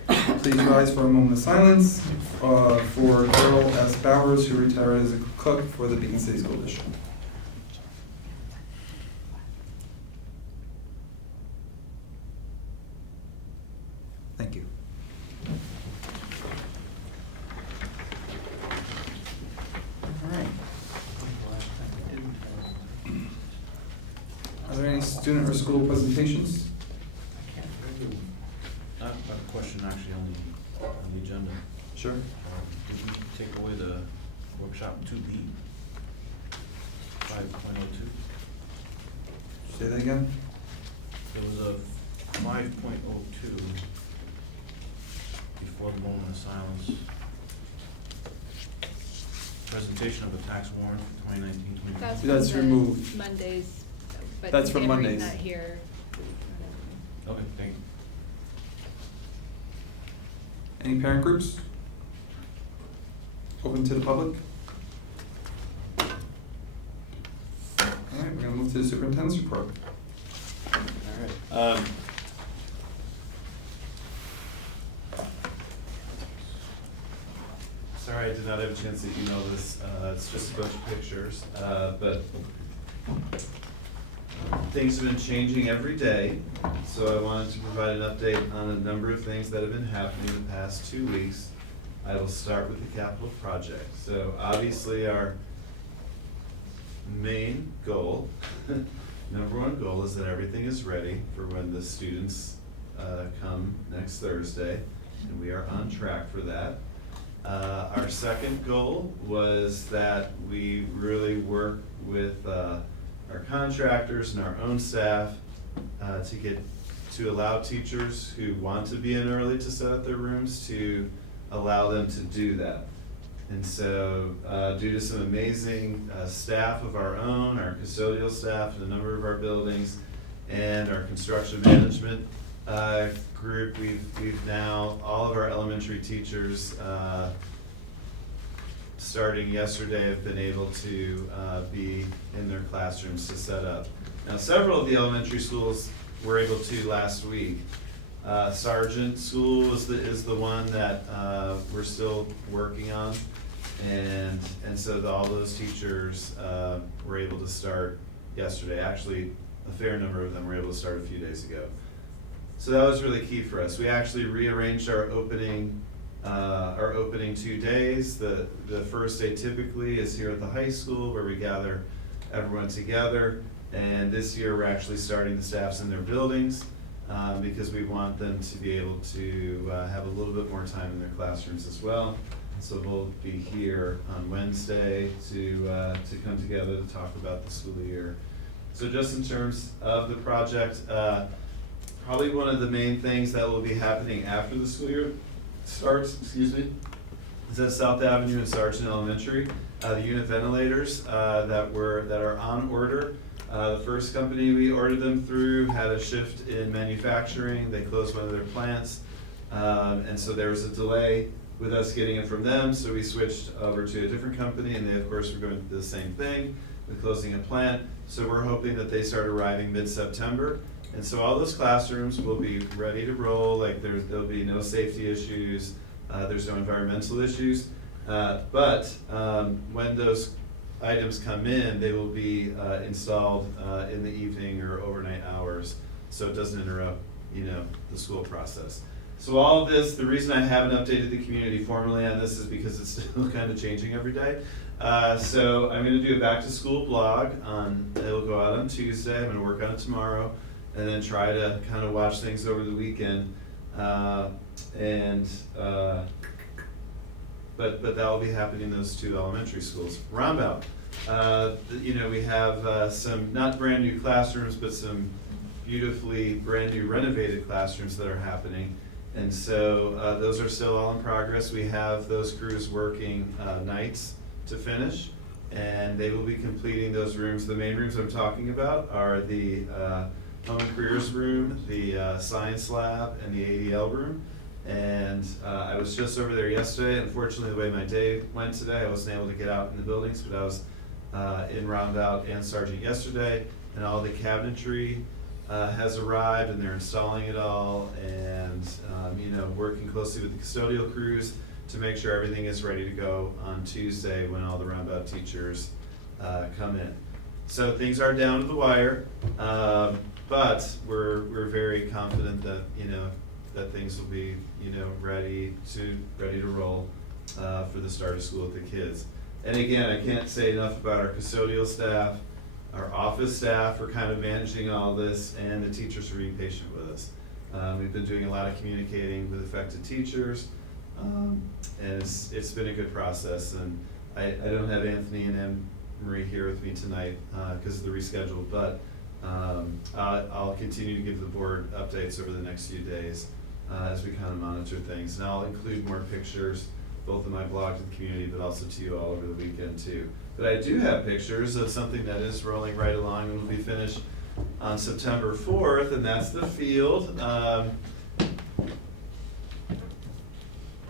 Please rise for a moment of silence for Carol S. Bowers, who retired as a cook for the Beacon City School District. Thank you. All right. The last time we didn't have- Are there any student or school presentations? I can't remember. I have a question actually on the agenda. Sure. Did we take away the workshop 2B? 5.02? Say that again? There was a 5.02 before the moment of silence. Presentation of the tax warrant for 2019-2020. That's from the removed. Mondays, but That's from Anne Marie's Mondays. not here. Okay, thank you. Any parent groups? Open to the public? All right, we're gonna move to the superintendent's report. All right. Sorry, I did not have a chance to email this. It's just a bunch of pictures, but things have been changing every day. So I wanted to provide an update on a number of things that have been happening in the past 2 weeks. I will start with the capital project. So obviously our main goal, number one goal, is that everything is ready for when the students come next Thursday, and we are on track for that. Our second goal was that we really work with our contractors and our own staff to allow teachers who want to be in early to set up their rooms to allow them to do that. And so due to some amazing staff of our own, our custodial staff in a number of our buildings, and our construction management group, we've now, all of our elementary teachers starting yesterday have been able to be in their classrooms to set up. Now, several of the elementary schools were able to last week. Sargent School is the one that we're still working on, and so all those teachers were able to start yesterday. Actually, a fair number of them were able to start a few days ago. So that was really key for us. We actually rearranged our opening 2 days. The first day typically is here at the high school, where we gather everyone together. And this year, we're actually starting the staffs in their buildings because we want them to be able to have a little bit more time in their classrooms as well. So we'll be here on Wednesday to come together to talk about the school year. So just in terms of the project, probably one of the main things that will be happening after the school year starts, is at South Avenue and Sargent Elementary. The unit ventilators that are on order. The first company we ordered them through had a shift in manufacturing. They closed one of their plants. And so there was a delay with us getting it from them, so we switched over to a different company, and they of course were going through the same thing with closing a plant. So we're hoping that they start arriving mid-September. And so all those classrooms will be ready to roll, like there'll be no safety issues, there's no environmental issues. But when those items come in, they will be installed in the evening or overnight hours, so it doesn't interrupt, the school process. So all of this, the reason I haven't updated the community formally on this is because it's still kind of changing every day. So I'm gonna do a back to school blog it'll go out on Tuesday, I'm gonna work on it tomorrow, and then try to kind of watch things over the weekend. But that will be happening in those two elementary schools. Roundabout, we have some, not brand new classrooms, but some beautifully brand new renovated classrooms that are happening. And so those are still all in progress. We have those crews working nights to finish, and they will be completing those rooms. The main rooms I'm talking about are the Home and Careers room, the Science lab, and the ADL room. And I was just over there yesterday. Unfortunately, the way my day went today, I wasn't able to get out in the buildings, but I was in Roundabout and Sargent yesterday, and all the cabinetry has arrived, and they're installing it all, and working closely with the custodial crews to make sure everything is ready to go on Tuesday when all the Roundabout teachers come in. So things are down to the wire, but we're very confident that that things will be ready to roll for the start of school with the kids. And again, I can't say enough about our custodial staff. Our office staff are kind of managing all this, and the teachers are being patient with us. We've been doing a lot of communicating with affected teachers, and it's been a good process. And I don't have Anthony and Anne-Marie here with me tonight because of the reschedule, but I'll continue to give the board updates over the next few days as we kind of monitor things. And I'll include more pictures, both in my blog to the community, but also to you all over the weekend too. But I do have pictures of something that is rolling right along and will be finished on September 4th, and that's the field.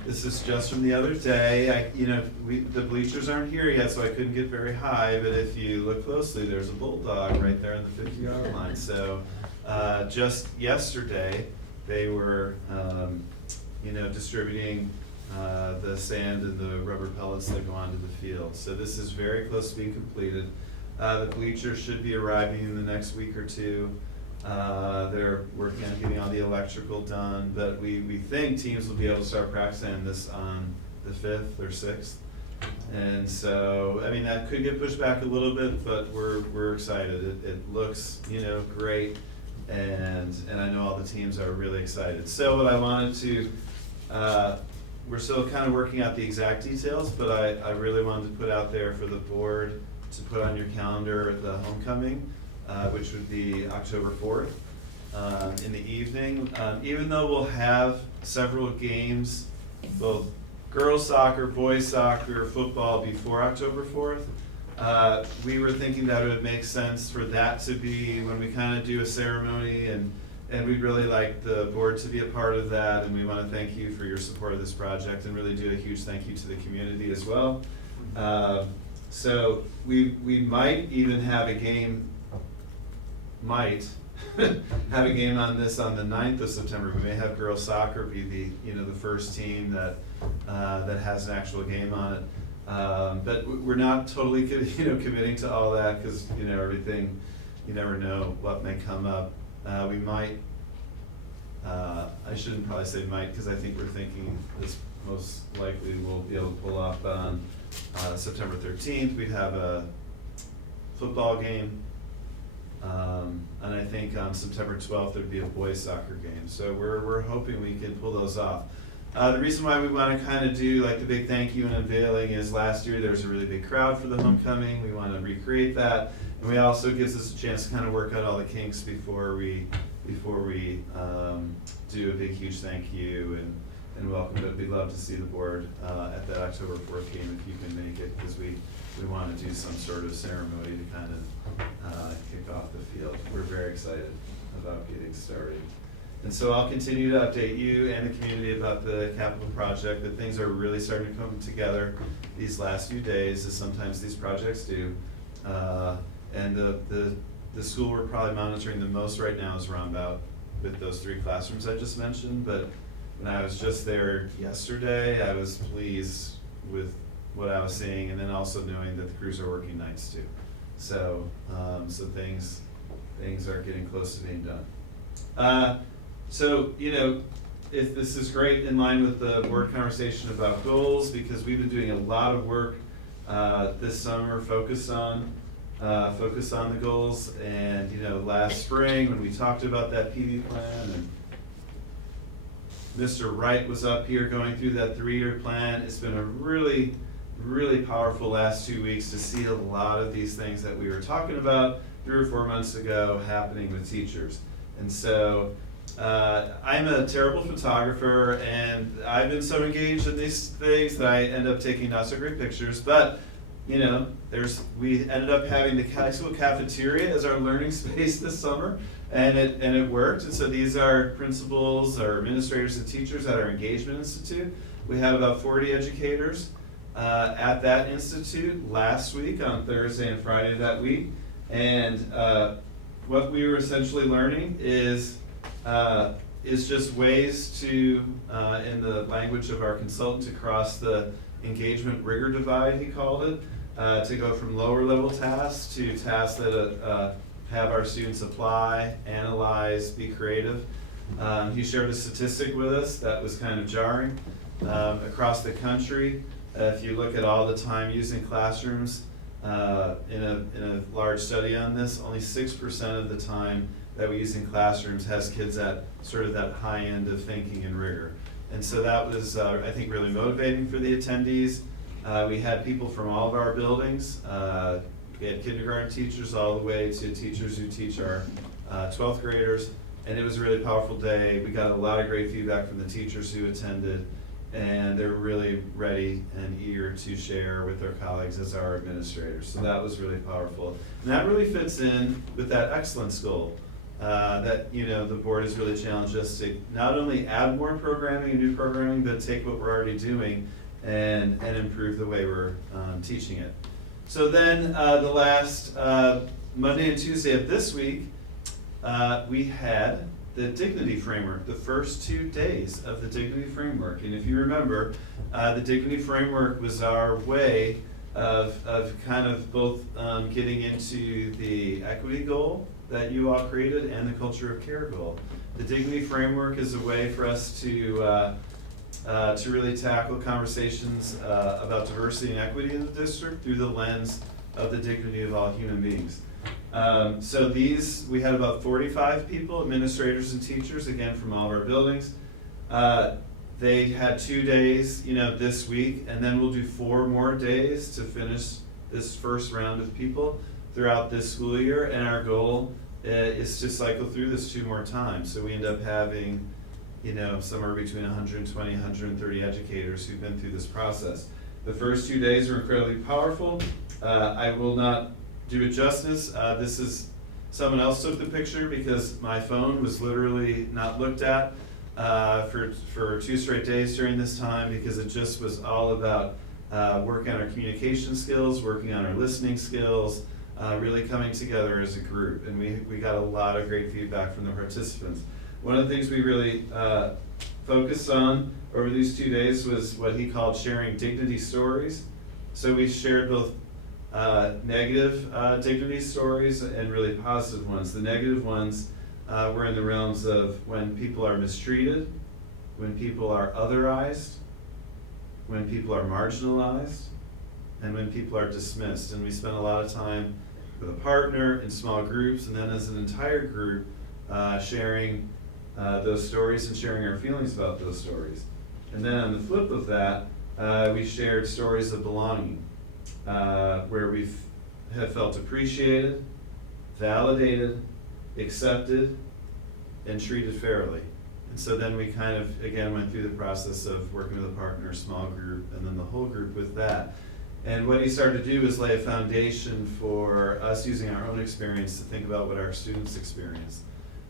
This is just from the other day. The bleachers aren't here yet, so I couldn't get very high, but if you look closely, there's a bulldog right there in the 50-yard line. So just yesterday, they were distributing the sand and the rubber pellets that go onto the field. So this is very close to being completed. The bleachers should be arriving in the next week or two. They're working on getting all the electrical done, but we think teams will be able to start practicing this on the 5th or 6th. And so, that could get pushed back a little bit, but we're excited. It looks, great, and I know all the teams are really excited. So what I wanted to, we're still kind of working out the exact details, but I really wanted to put out there for the board to put on your calendar the homecoming, which would be October 4th in the evening. Even though we'll have several games, both girls soccer, boys soccer, football before October 4th, we were thinking that it would make sense for that to be when we kind of do a ceremony, and we'd really like the board to be a part of that, and we want to thank you for your support of this project, and really do a huge thank you to the community as well. So we might even have a game, have a game on this on the 9th of September. We may have girls soccer be the first team that has an actual game on it. But we're not totally committing to all that, because everything, you never know what may come up. We might, I shouldn't probably say might, because I think we're thinking this most likely we'll be able to pull off on September 13th. We'd have a football game, and I think on September 12th there'd be a boys soccer game. So we're hoping we can pull those off. The reason why we want to kind of do like the big thank you and unveiling is last year there was a really big crowd for the homecoming. We want to recreate that, and we also gives us a chance to kind of work out all the kinks before we do a big huge thank you and welcome it. We'd love to see the board at that October 4th game if you can make it, because we want to do some sort of ceremony to kind of kick off the field. We're very excited about getting started. And so I'll continue to update you and the community about the capital project, that things are really starting to come together these last few days, as sometimes these projects do. And the school we're probably monitoring the most right now is Rombout, with those 3 classrooms I just mentioned. But when I was just there yesterday, I was pleased with what I was seeing, and then also knowing that the crews are working nights too. So, so things are getting close to being done. So, you know, if this is great, in line with the board conversation about goals, because we've been doing a lot of work this summer focused on the goals. And, you know, last spring when we talked about that PV plan, and Mr. Wright was up here going through that 3-year plan, it's been a really, really powerful last 2 weeks to see a lot of these things that we were talking about 3 or 4 months ago happening with teachers. And so I'm a terrible photographer, and I've been so engaged in these things that I end up taking not so great pictures. But you know, we ended up having the high school cafeteria as our learning space this summer, and it worked. And so these are principals or administrators and teachers at our Engagement Institute. We had about 40 educators at that institute last week on Thursday and Friday of that week. And what we were essentially learning is just ways to, in the language of our consultant, to cross the engagement rigor divide, he called it, to go from lower level tasks to tasks that have our students apply, analyze, be creative. He shared a statistic with us that was kind of jarring. Across the country, if you look at all the time used in classrooms, in a large study on this, only 6% of the time that we use in classrooms has kids at sort of that high end of thinking and rigor. And so that was, I think, really motivating for the attendees. We had people from all of our buildings. We had kindergarten teachers all the way to teachers who teach our 12th graders. And it was a really powerful day. We got a lot of great feedback from the teachers who attended, and they're really ready and eager to share with their colleagues as our administrators. So that was really powerful. And that really fits in with that excellence goal. That, you know, the board has really challenged us to not only add more programming and new programming, but take what we're already doing and improve the way we're teaching it. So then the last Monday and Tuesday of this week, we had the Dignity Framework, the first 2 days of the Dignity Framework. And if you remember, the Dignity Framework was our way of kind of both getting into the equity goal that you all created and the culture of care goal. The Dignity Framework is a way for us to really tackle conversations about diversity and equity in the district through the lens of the dignity of all human beings. So we had about 45 people, administrators and teachers, again from all of our buildings. They had 2 days, you know, this week, and then we'll do 4 more days to finish this first round of people throughout this school year. And our goal is to cycle through this 2 more times. So we end up having, you know, somewhere between 120, 130 educators who've been through this process. The first 2 days were incredibly powerful. I will not do it justice. This is, someone else took the picture because my phone was literally not looked at for 2 straight days during this time, because it just was all about working on our communication skills, working on our listening skills, really coming together as a group. And we got a lot of great feedback from the participants. One of the things we really focused on over these 2 days was what he called sharing dignity stories. So we shared both negative dignity stories and really positive ones. The negative ones were in the realms of when people are mistreated, when people are otherized, when people are marginalized, and when people are dismissed. And we spent a lot of time with a partner in small groups, and then as an entire group sharing those stories and sharing our feelings about those stories. And then on the flip of that, we shared stories of belonging, where we have felt appreciated, validated, accepted, and treated fairly. And so then we kind of, again, went through the process of working with a partner, small group, and then the whole group with that. And what he started to do was lay a foundation for us using our own experience to think about what our students experience.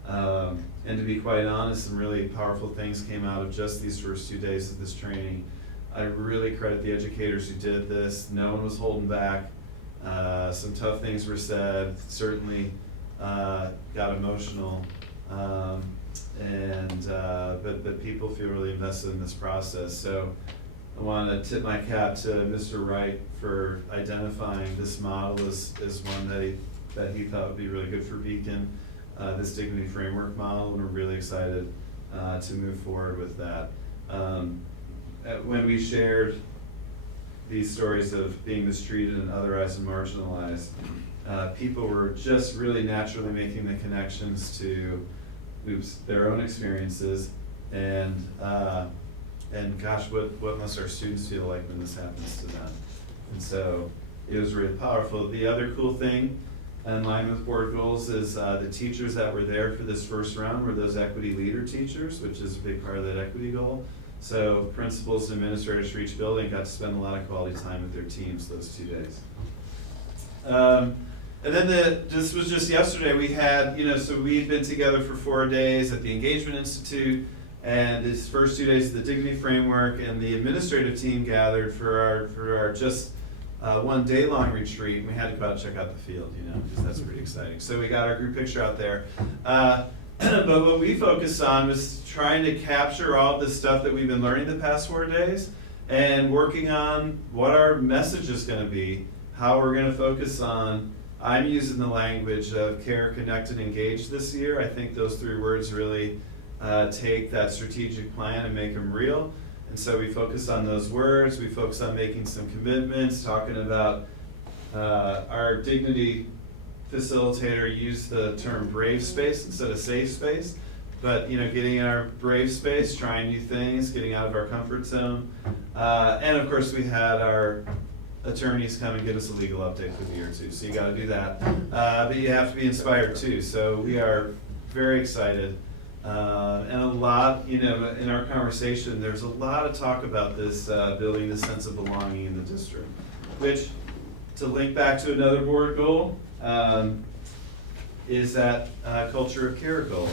And to be quite honest, some really powerful things came out of just these first 2 days of this training. I really credit the educators who did this. No one was holding back. Some tough things were said, certainly got emotional. But people feel really invested in this process. So I want to tip my cap to Mr. Wright for identifying this model as one that he thought would be really good for Beacon, this dignity framework model, and we're really excited to move forward with that. When we shared these stories of being mistreated and otherized and marginalized, people were just really naturally making the connections to their own experiences, and gosh, what must our students feel like when this happens to them? And so it was really powerful. The other cool thing in line with board goals is the teachers that were there for this first round were those equity leader teachers, which is a big part of that equity goal. So principals and administrators for each building got to spend a lot of quality time with their teams those 2 days. And then this was just yesterday, we had, so we'd been together for 4 days at the Engagement Institute, and these first 2 days of the Dignity Framework, and the administrative team gathered for our just 1 day long retreat, and we had to go out and check out the field, because that's pretty exciting. So we got our group picture out there. But what we focused on was trying to capture all this stuff that we've been learning the past 4 days, and working on what our message is going to be, how we're going to focus on. I'm using the language of care, connect, and engage this year. I think those 3 words really take that strategic plan and make them real. And so we focus on those words. We focus on making some commitments, talking about our dignity facilitator used the term brave space instead of safe space. But getting in our brave space, trying new things, getting out of our comfort zone. And of course we had our attorneys come and give us a legal update for the year too. So you got to do that. But you have to be inspired too. So we are very excited. And a lot, in our conversation, there's a lot of talk about this building this sense of belonging in the district, which, to link back to another board goal, is that culture of care goal.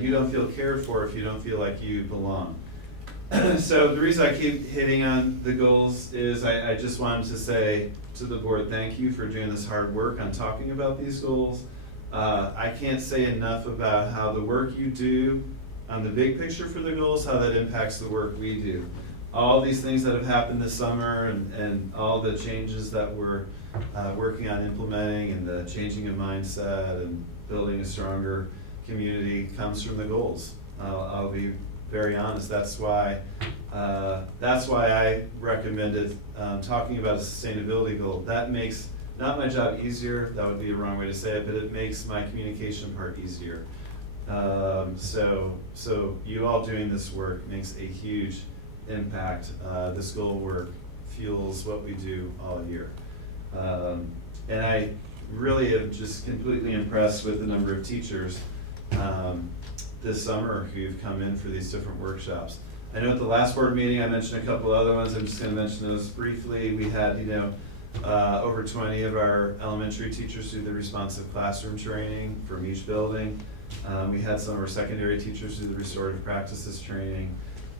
You don't feel cared for if you don't feel like you belong. So the reason I keep hitting on the goals is I just wanted to say to the board, thank you for doing this hard work on talking about these goals. I can't say enough about how the work you do on the big picture for the goals, how that impacts the work we do. All these things that have happened this summer and all the changes that we're working on implementing, and the changing of mindset and building a stronger community comes from the goals. I'll be very honest. That's why I recommended talking about a sustainability goal. That makes not my job easier, that would be a wrong way to say it, but it makes my communication part easier. So you all doing this work makes a huge impact. This goal work fuels what we do all year. And I really am just completely impressed with the number of teachers this summer who've come in for these different workshops. I know at the last board meeting I mentioned a couple other ones. I'm just going to mention those briefly. We had, over 20 of our elementary teachers do the responsive classroom training from each building. We had some of our secondary teachers do the restorative practices training.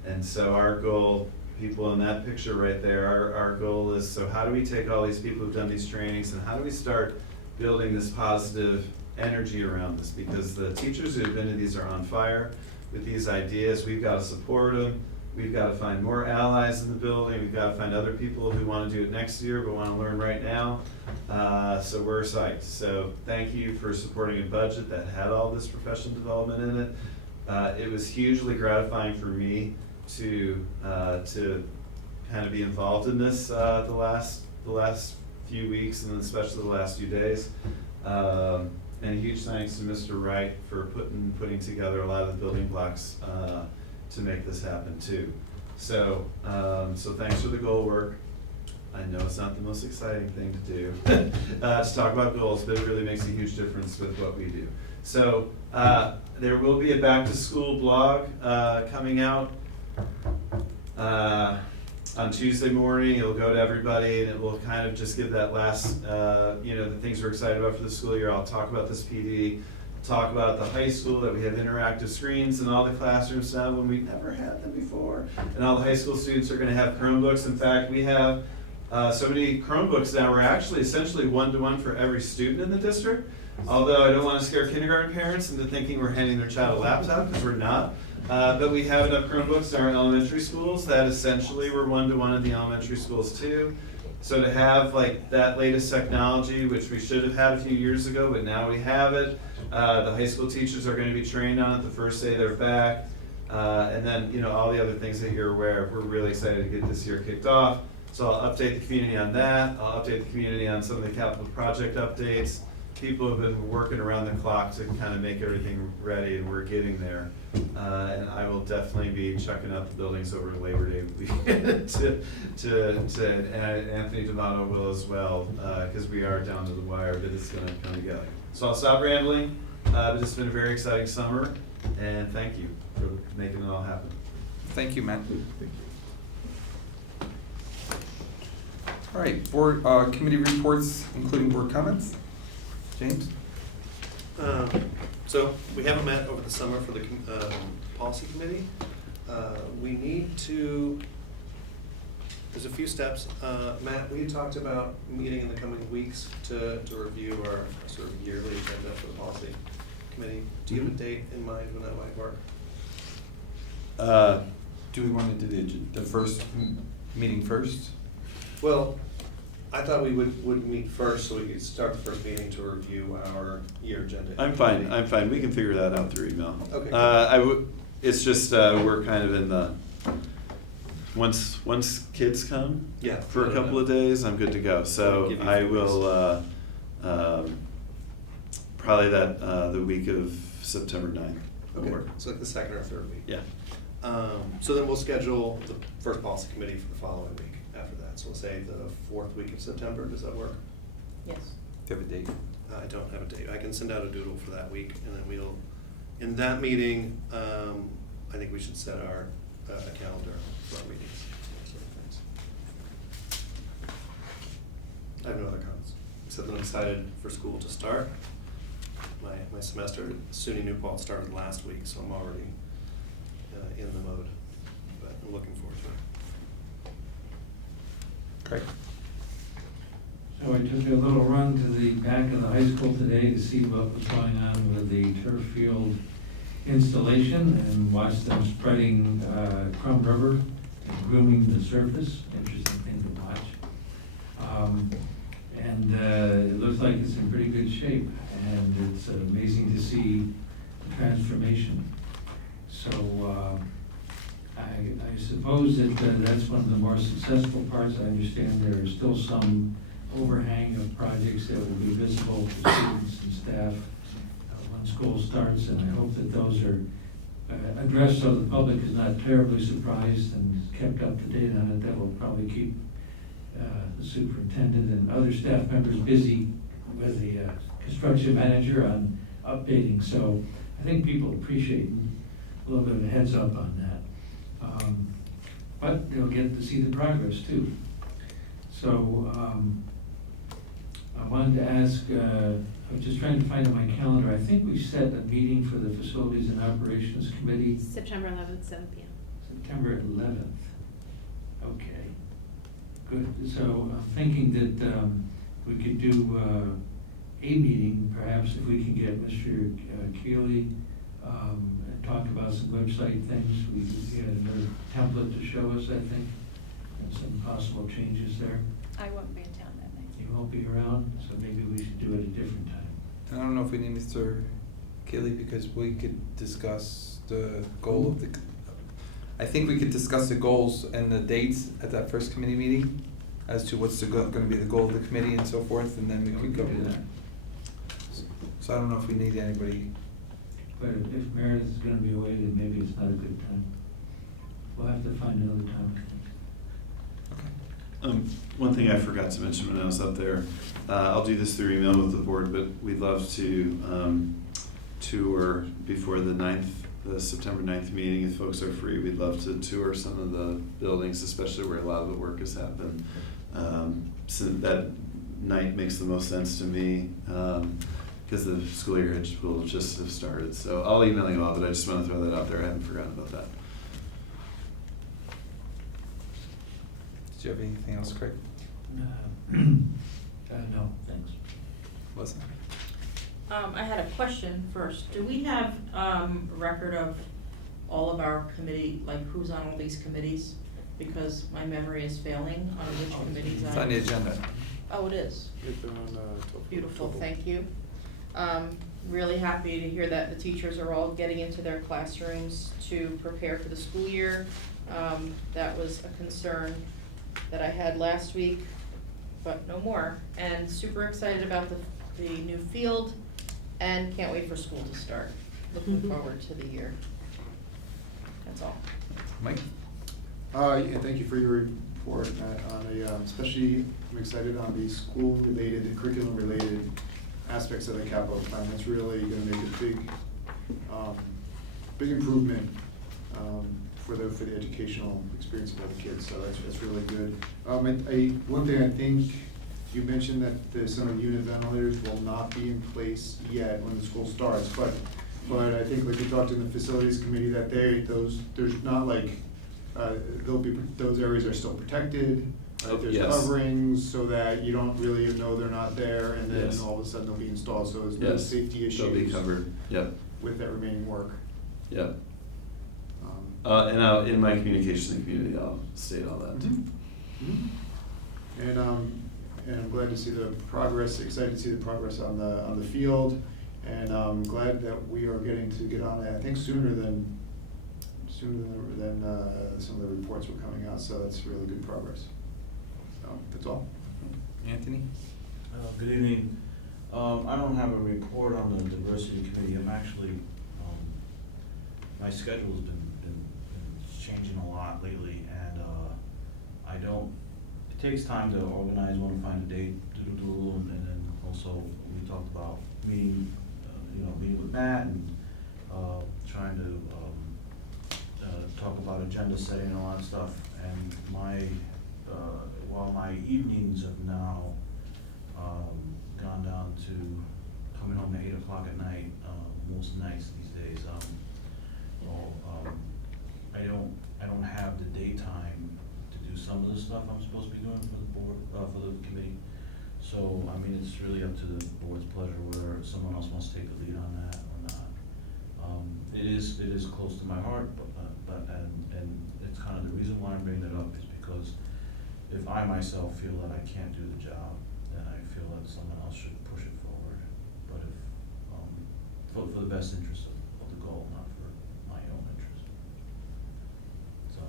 And so our goal, people in that picture right there, our goal is, so how do we take all these people who've done these trainings and how do we start building this positive energy around this? Because the teachers who have been to these are on fire with these ideas. We've got to support them. We've got to find more allies in the building. We've got to find other people who want to do it next year but want to learn right now. So we're psyched. So thank you for supporting a budget that had all this professional development in it. It was hugely gratifying for me to kind of be involved in this the last few weeks, and especially the last few days. And a huge thanks to Mr. Wright for putting together a lot of the building blocks to make this happen too. So thanks for the goal work. I know it's not the most exciting thing to do, to talk about goals, but it really makes a huge difference with what we do. So there will be a back-to-school blog coming out on Tuesday morning. It'll go to everybody, and it will kind of just give that last, the things we're excited about for the school year. I'll talk about this PD, talk about the high school, that we have interactive screens in all the classrooms now when we've never had them before. And all the high school students are gonna have Chromebooks. In fact, we have so many Chromebooks now, we're actually essentially one-to-one for every student in the district. Although I don't wanna scare kindergarten parents into thinking we're handing their child a laptop, because we're not. But we have enough Chromebooks in our elementary schools that essentially we're one-to-one in the elementary schools too. So to have like that latest technology, which we should have had a few years ago, but now we have it. The high school teachers are gonna be trained on it the first day they're back. And then, all the other things that you're aware of. We're really excited to get this year kicked off. So I'll update the community on that. I'll update the community on some of the capital project updates. People have been working around the clock to kind of make everything ready, and we're getting there. And I will definitely be checking out the buildings over Labor Day weekend and Anthony D'Amato will as well, because we are down to the wire, but it's gonna come together. So I'll stop rambling, but it's been a very exciting summer, and thank you for making it all happen. Thank you, Matt. All right, board, committee reports, including board comments. James? So we haven't met over the summer for the policy committee. We need to, there's a few steps. Matt, we had talked about meeting in the coming weeks to review our sort of yearly agenda for the policy committee. Do you have a date in mind when that might work? Do we want to do the first meeting first? Well, I thought we would meet first so we could start the first meeting to review our year agenda. I'm fine, we can figure that out through email. Okay. It's just, we're kind of in the, once kids come. Yeah. For a couple of days, I'm good to go, so Give you I a few will, probably the week of September 9th will Okay, work. so like the second or third week. Yeah. So then we'll schedule the first policy committee for the following week after that. So we'll say the fourth week of September, does that work? Yes. Do you have a date? I don't have a date. I can send out a doodle for that week, and then we'll, in that meeting, I think we should set our, a calendar for our meetings, sort of things. I have no other comments, except that I'm excited for school to start. My semester at SUNY New Paltz started last week, so I'm already in the mode, but I'm looking forward to it. Great. So I took a little run to the back of the high school today to see what was going on with the turf field installation and watched them spreading crumb rubber and grooming the surface. Interesting thing to watch. And it looks like it's in pretty good shape, and it's amazing to see the transformation. So I suppose that that's one of the more successful parts. I understand there are still some overhang of projects that will be visible to students and staff when school starts, and I hope that those are addressed so the public is not terribly surprised and kept up to date on it. That will probably keep the superintendent and other staff members busy with the construction manager on updating. So I think people appreciate a little bit of a heads up on that. But they'll get to see the progress too. So I wanted to ask, I was just trying to find in my calendar, I think we set a meeting for the Facilities and Operations Committee. September 11th, 7 p.m. September 11th. Okay, good. So I'm thinking that we could do a meeting, perhaps if we can get Mr. Keeley and talk about some website things. We had another template to show us, I think, and some possible changes there. I won't be in town that night. You won't be around, so maybe we should do it a different time. I don't know if we need Mr. Keeley, because we could discuss the goal of the, I think we could discuss the goals and the dates at that first committee meeting as to what's gonna be the goal of the committee and so forth, and then we could go from there. So I don't know if we need anybody. But if Meredith is gonna be away, then maybe it's not a good time. We'll have to find another time. One thing I forgot to mention when I was up there, I'll do this through email with the board, but we'd love to tour before the September 9th meeting. If folks are free, we'd love to tour some of the buildings, especially where a lot of the work has happened. So that night makes the most sense to me, because the school year will just have started. So I'll email you all, but I just want to throw that out there. I hadn't forgotten about that. Did you have anything else, Craig? No, thanks. Listen. I had a question first. Do we have, a record of all of our committee, like who's on all these committees? Because my memory is failing on which committees It's on the agenda. Oh, it is. It's been on, Beautiful, thank you. Really happy to hear that the teachers are all getting into their classrooms to prepare for the school year. That was a concern that I had last week, but no more. And super excited about the new field and can't wait for school to start. Looking forward to the year. That's all. Mike? Yeah, thank you for your report, especially I'm excited on the school-related and curriculum-related aspects of the capital plan. That's really gonna make a big improvement, for the educational experience of the kids, so that's really good. One thing I think, you mentioned that some of the unit ventilators will not be in place yet when the school starts, but I think like we talked in the facilities committee that there's not like, those areas are still protected. There's Yes. coverings so that you don't really even know they're not there, and then Yes. all of a sudden they'll be installed, so there's no Yes, safety issues. they'll be covered. Yep, With that remaining work. yep. Um, And in my communication to the community, I'll state all that too. And I'm glad to see the progress, excited to see the progress on the field, and I'm glad that we are getting to get on it, I think sooner than some of the reports were coming out, so that's really good progress. So, that's all. Anthony? Good evening. I don't have a report on the diversity committee. I'm actually, my schedule's been changing a lot lately, and it takes time to organize, want to find a date, and then also we talked about meeting with Matt and trying to talk about agenda setting and all that stuff. And while my evenings have now gone down to coming home at 8 o'clock at night, most nights these days, I don't have the daytime to do some of the stuff I'm supposed to be doing for the board, for the committee. So, I mean, it's really up to the board's pleasure whether someone else wants to take the lead on that or not. It is close to my heart, but it's kind of the reason why I'm bringing it up is because if I myself feel that I can't do the job, then I feel that someone else should push it forward. But if, for the best interest of the goal, not for my own interest. So,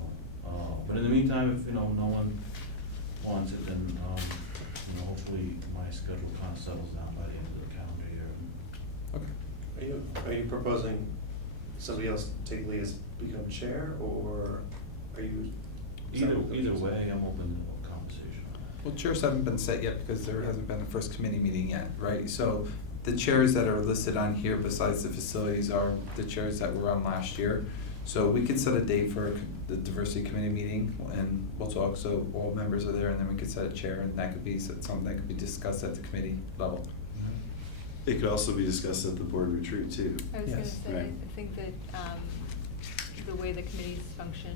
but in the meantime, if, no one wants it, then, hopefully my schedule kind of settles down by the end of the calendar year. Okay. Are you proposing somebody else take lead as become chair, or are you? Either way, I'm open to a conversation. Well, chairs haven't been set yet because there hasn't been a first committee meeting yet, right? So the chairs that are listed on here besides the facilities are the chairs that were on last year. So we could set a date for the diversity committee meeting and we'll talk, so all members are there, and then we could set a chair, and that could be something that could be discussed at the committee level. It could also be discussed at the board retreat too. I was gonna Yes. say, Right. I think that, the way the committees function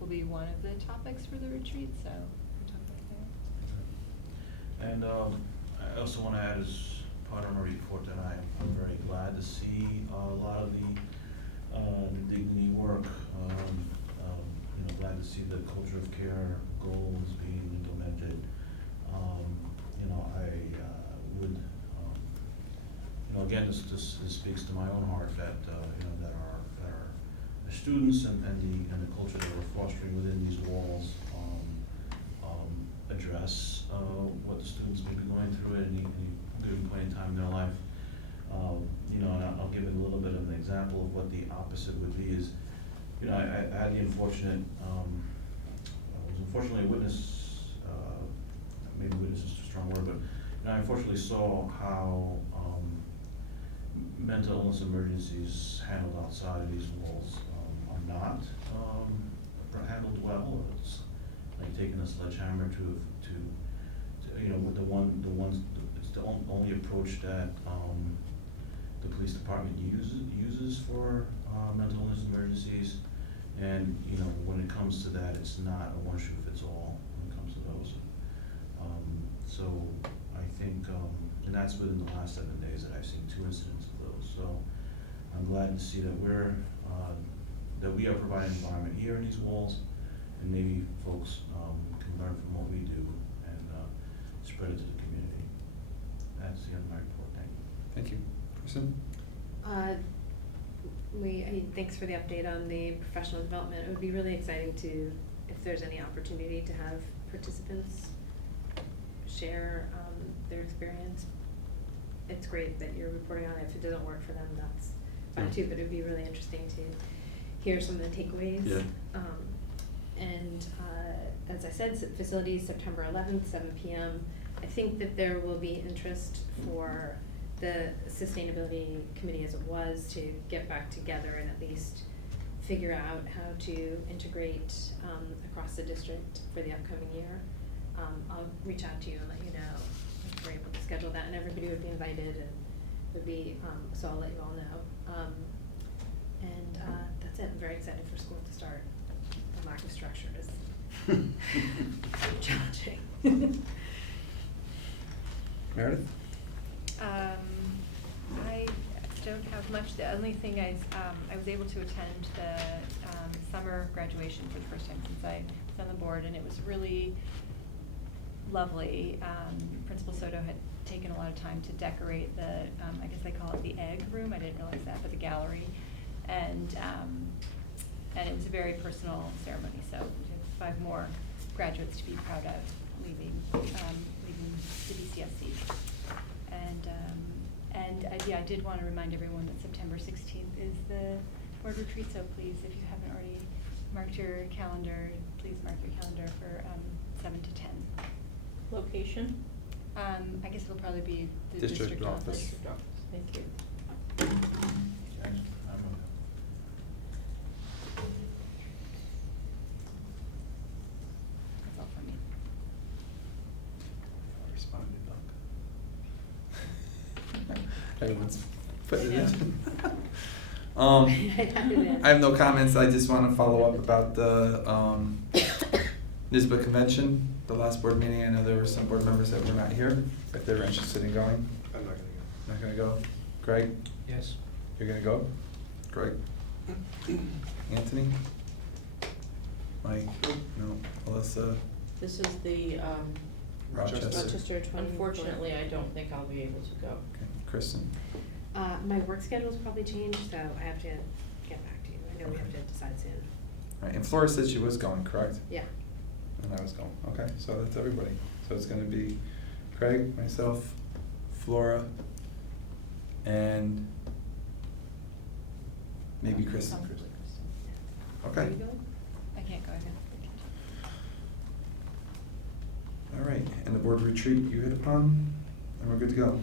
will be one of the topics for the retreat, so we'll talk about that. And I also want to add as part of my report that I'm very glad to see a lot of the dignity work. Glad to see the culture of care goals being implemented. I would, again, this speaks to my own heart that that our students and the culture that we're fostering within these walls address what the students may be going through at any given point in time in their life. And I'll give it a little bit of an example of what the opposite would be is, I had the unfortunate, was unfortunately a witness, maybe witness is a strong word, but I unfortunately saw how mental illness emergencies handled outside of these walls are not handled well. It's like taking a sledgehammer to you know, with the ones, it's the only approach that the police department uses for mental illness emergencies. And, you know, when it comes to that, it's not a one shoe fits all when it comes to those. So I think, and that's within the last 7 days that I've seen 2 incidents of those. So I'm glad to see that that we are providing an environment here in these walls, and maybe folks can learn from what we do and spread it to the community. That's the end of my report. Thank you. Thank you. Kristen? Thanks for the update on the professional development. It would be really exciting to, if there's any opportunity to have participants share their experience. It's great that you're reporting on it. If it doesn't work for them, that's fine too, but it'd be really interesting to hear some of the takeaways. Yeah. As I said, facilities September 11th, 7 p.m. I think that there will be interest for the sustainability committee as it was to get back together and at least figure out how to integrate across the district for the upcoming year. I'll reach out to you and let you know if we're able to schedule that, and everybody would be invited, and would be, so I'll let you all know. That's it. I'm very excited for school to start. The lack of structure is challenging. Meredith? I don't have much. The only thing is, I was able to attend the summer graduation for the first time since I was on the board, and it was really lovely. Principal Soto had taken a lot of time to decorate the, I guess they call it the egg room. I didn't realize that, but the gallery, and it was a very personal ceremony. So we have 5 more graduates to be proud of leaving the BCSC. I did want to remind everyone that September 16th is the board retreat, so please, if you haven't already marked your calendar, please mark your calendar for 7 to 10. Location? I guess it'll probably be the District district office. office. District office, thank you. That's all for me. Everyone's putting it I in. I had it in. I have no comments. I just want to follow up about the NYSBA convention, the last board meeting. I know there were some board members that were not here, if they were interested in going. I'm not gonna go. Not gonna go? Greg? Yes. You're gonna go? Greg? Anthony? Mike? No. Alyssa? This is the, Rochester? Rochester 24. unfortunately, I don't think I'll be able to go. Okay. Kristen? My work schedule's probably changed, so I have to get back to you. I know we have to decide soon. All right, and Flora said she was going, correct? Yeah. And I was going. Okay, so that's everybody. So it's gonna be Craig, myself, Flora, and maybe Kristen. Probably Kristen. Okay. Are you going? I can't go, I know. All right, and the board retreat you hit upon, and we're good to go.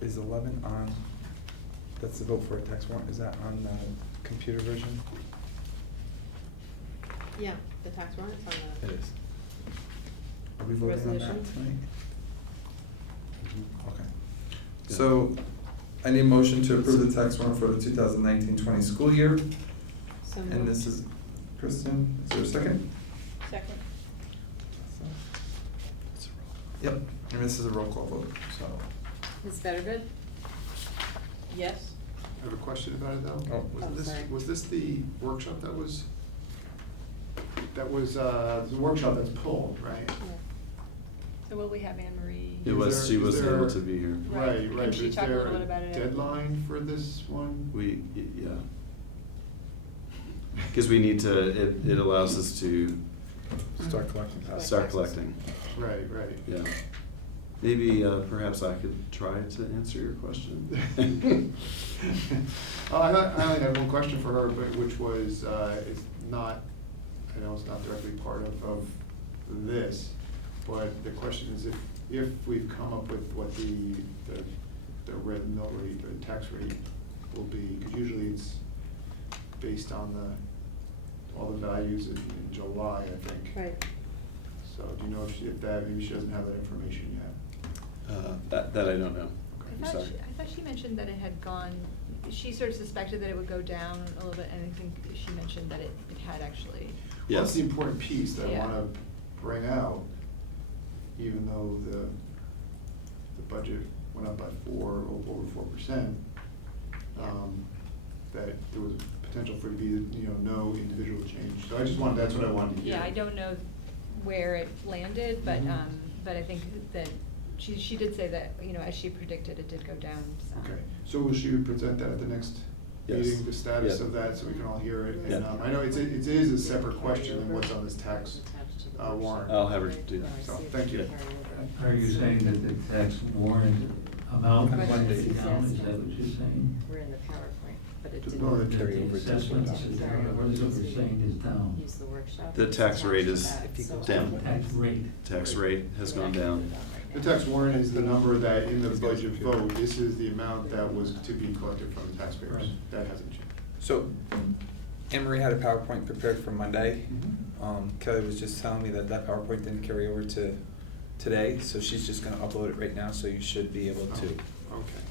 Is 11 on, that's the vote for a tax warrant, is that on the computer version? Yeah, the tax warrant is on the. It is. Are we voting on that Resolution? tonight? Okay. Yeah. So, I need a motion to approve the tax warrant for the 2019-20 school year. So And this is, Kristen, is there a second? Second. Yep, and this is a roll call vote, so. Ms. Fettergood? Yes? I have a question about it though. Oh. Sorry. Was this the workshop that was, the workshop that's pulled, right? So will we have Anne Marie? It was, she Is wasn't there- able to be here. Right. Right, Can right, she but is talk a there little bit about it? deadline for this one? Yeah. Because we need to, it allows us to Start collecting taxes. start collecting, Right, right. yeah. Maybe perhaps I could try to answer your question. I only have one question for her, but which was, it's not, I know it's not directly part of this, but the question is if we've come up with what the mill rate, the tax rate will be, because usually it's based on all the values in July, I think. Right. So do you know if that, maybe she doesn't have that information yet? That I don't know. I'm I sorry. thought she mentioned that it had gone, she sort of suspected that it would go down a little bit, and I think she mentioned that it had actually. Well, that's Yes. the important piece that I Yeah. wanna bring out, even though the budget went up by over 4%, that there was potential for it to be, no individual change. So I just wanted, that's what I wanted to hear. Yeah, I don't know where it landed, but, Mhm. but I think that she did say that, as she predicted, it did go down some. Okay, so will she present that at the next Yes. meeting, the status Yeah. of that, so we can all hear it? And, Yeah. I know it is a separate question than what's on this tax warrant. I'll have her do that. So, thank you. Are you saying that the tax warrant amount Right. is down, is that what you're saying? We're in the PowerPoint, but it Just didn't. know That that carry the over to assessment tax. is down, what is it we're saying is down? Use the workshop. The It's tax rate attached is to that, so down. I- Tax rate. Tax rate has gone down. The tax warrant is the number that in the budget vote, this is the amount that was to be collected from the taxpayers. Right. That hasn't changed. So, Anne Marie had a PowerPoint prepared for Monday. Mhm. Kelly was just telling me that PowerPoint didn't carry over to today, so she's just gonna upload it right now, so you should be able to. Okay.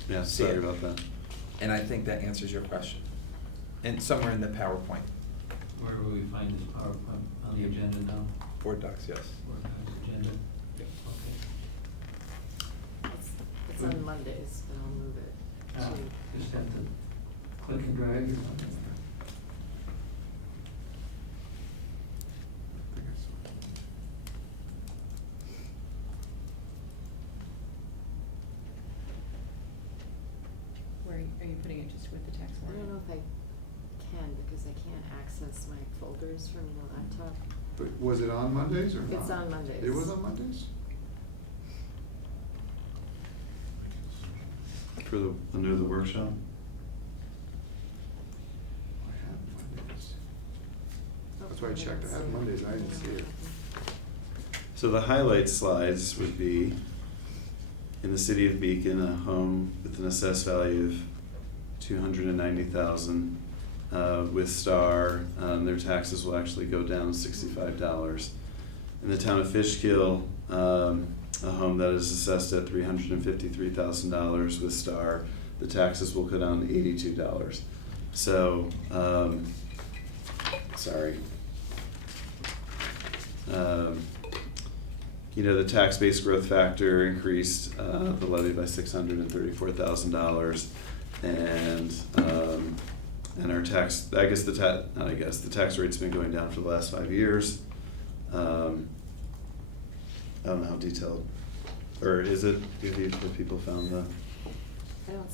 Yeah, See sorry it. about that. And I think that answers your question. And somewhere in the PowerPoint, Where will we find this PowerPoint on the agenda now? board docs, yes. Board docs agenda? Yep. Okay. It's on Mondays, but I'll move it Ah, to. just have to click and drag or something? Where are you putting it, just with the tax I warrant? don't know if I can because I can't access my folders from the laptop. But was it on Mondays or not? It's on Mondays. It was on Mondays? For under the workshop? I have Mondays. Oh, That's why I maybe checked. I that's have it. Mondays, I didn't see it. So the highlight slides would be, in the city of Beacon, a home with an assessed value of $290,000. With Star, their taxes will actually go down $65. In the town of Fishkill, a home that is assessed at $353,000 with Star, the taxes will go down to $82. So, sorry. The tax-based growth factor increased the levy by $634,000, and our tax, the tax rate's been going down for the last 5 years. I don't know how detailed, or is it, have people found the?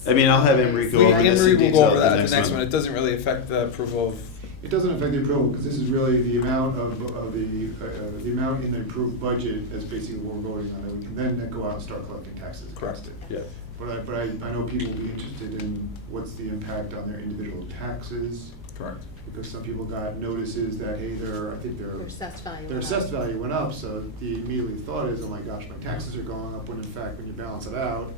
I mean, I'll have Emery go over Anne this Marie in will detail go over at that the at the next one. one. It doesn't really affect the approval of. It doesn't affect the approval, because this is really the amount of the amount in the approved budget, that's basically what we're voting on, that we can then go out and start collecting taxes against it. Yeah. But I know people will be interested in what's the impact on their individual taxes, Correct. because some people got notices that, hey, their assessed value their went assessed up. value went up, so the immediately thought is, oh my gosh, my taxes are going up, when in fact, when you balance it out,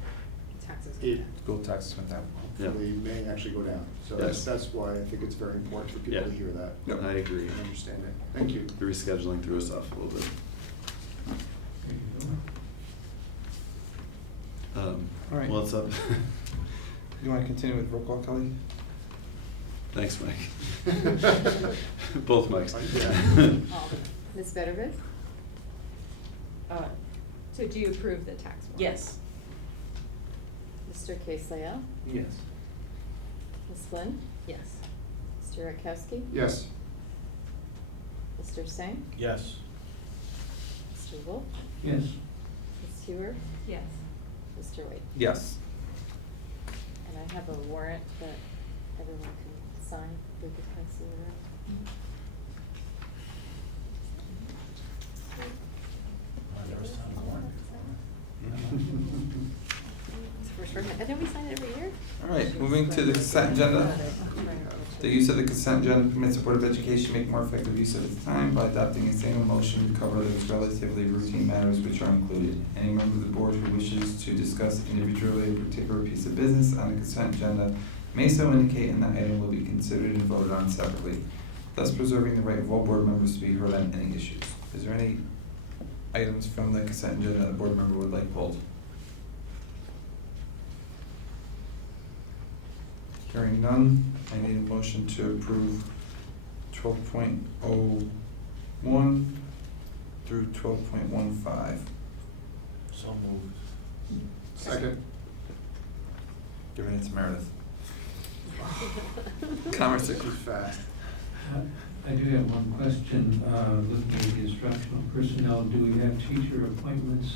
Taxes. it School taxes went down. Yeah. hopefully may actually go down. So Yes. that's why I think it's very important for people to Yeah. hear that. Yep. I agree. And understand it. Thank you. The rescheduling threw us off a little bit. There you go. All right. Well, it's up. You wanna continue with roll call, Kelly? Thanks, Mike. Both Mikes. Ms. Bettervis? So do you approve the tax warrant? Yes. Mr. Case-Layel? Yes. Ms. Flynn? Yes. Mr. Rutkowski? Yes. Mr. Singh? Yes. Mr. Wolf? Yes. Ms. Heward? Yes. Mr. Wade? Yes. And I have a warrant that everyone can sign, we could pass it around. It's the first one. And then we sign it every year? All right, moving to the consent agenda. The use of the consent agenda permits the Board of Education to make more effective use of its time by adopting a single motion to cover those relatively routine matters which are included. Any member of the board who wishes to discuss individually a particular piece of business on the consent agenda may so indicate, and the item will be considered and voted on separately, thus preserving the right of all board members to be heard on any issues. Is there any items from the consent agenda that a board member would like pulled? Hearing none, I need a motion to approve 12.01 through 12.15. So moved. Second. Giving it to Meredith. Commerce Too fast. I do have one question, looking at the instructional personnel, do we have teacher appointments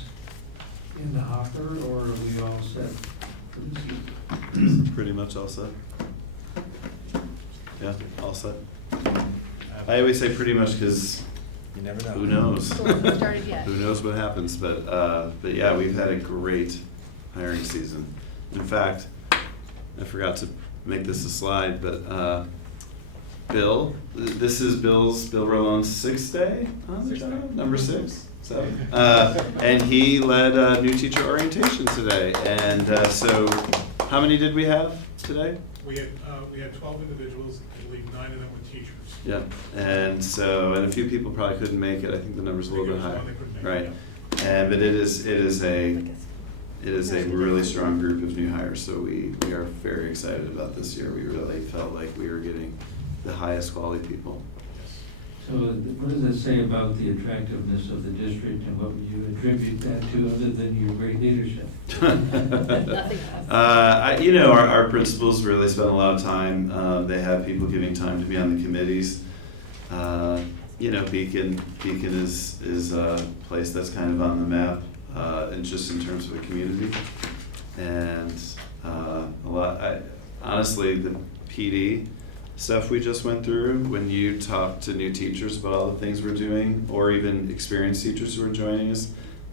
in the hopper, or are we all set for this year? Pretty much all set. Yeah, all set. I always say pretty much because You never know. who knows? School hasn't started yet. Who knows what happens, but yeah, we've had a great hiring season. In fact, I forgot to make this a slide, but Bill, this is Bill Rolon's sixth day on the job, number 6, 7. And he led new teacher orientation today. And so, how many did we have today? We had 12 individuals, I believe 9 of them were teachers. Yeah, and so, and a few people probably couldn't make it. I think the number's a little bit There was higher. one that couldn't make Right, it, and but it is a really strong group of new hires. So we are very excited about this year. We really felt like we were getting the highest quality people. So what does that say about the attractiveness of the district, and what would you attribute that to, other than your great leadership? Nothing else. You know, our principals really spend a lot of time. They have people giving time to be on the committees. You know, Beacon is a place that's kind of on the map, and just in terms of a community. And honestly, the PD stuff we just went through, when you talk to new teachers about all the things we're doing, or even experienced teachers who are joining us,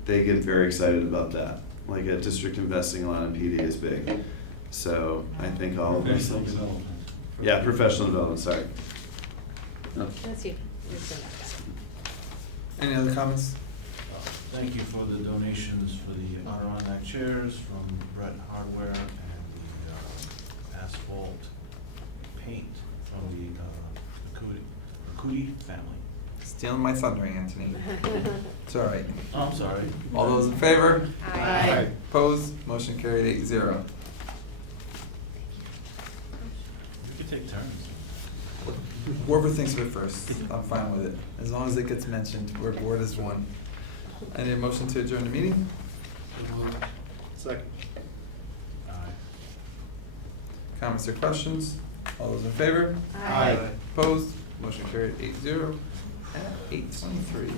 they get very excited about that. Like a district investing a lot in PD is big. So I think all of those Professional things. development. Yeah, professional development, sorry. No. That's you. You're good at that. Any other comments? Thank you for the donations for the Adirondack chairs from Brett Hardware and the asphalt paint from the Cootie family. Stealing my thunder, Anthony. It's all right. Oh, I'm sorry. All those in favor? Aye. Opposed? Motion carried 8-0. We could take turns. Whoever thinks of it first, I'm fine with it. As long as it gets mentioned, we're board as one. I need a motion to adjourn the meeting. Second. Aye. Comments or questions? All those in favor? Aye. Opposed? Motion carried 8-0 at 8:23.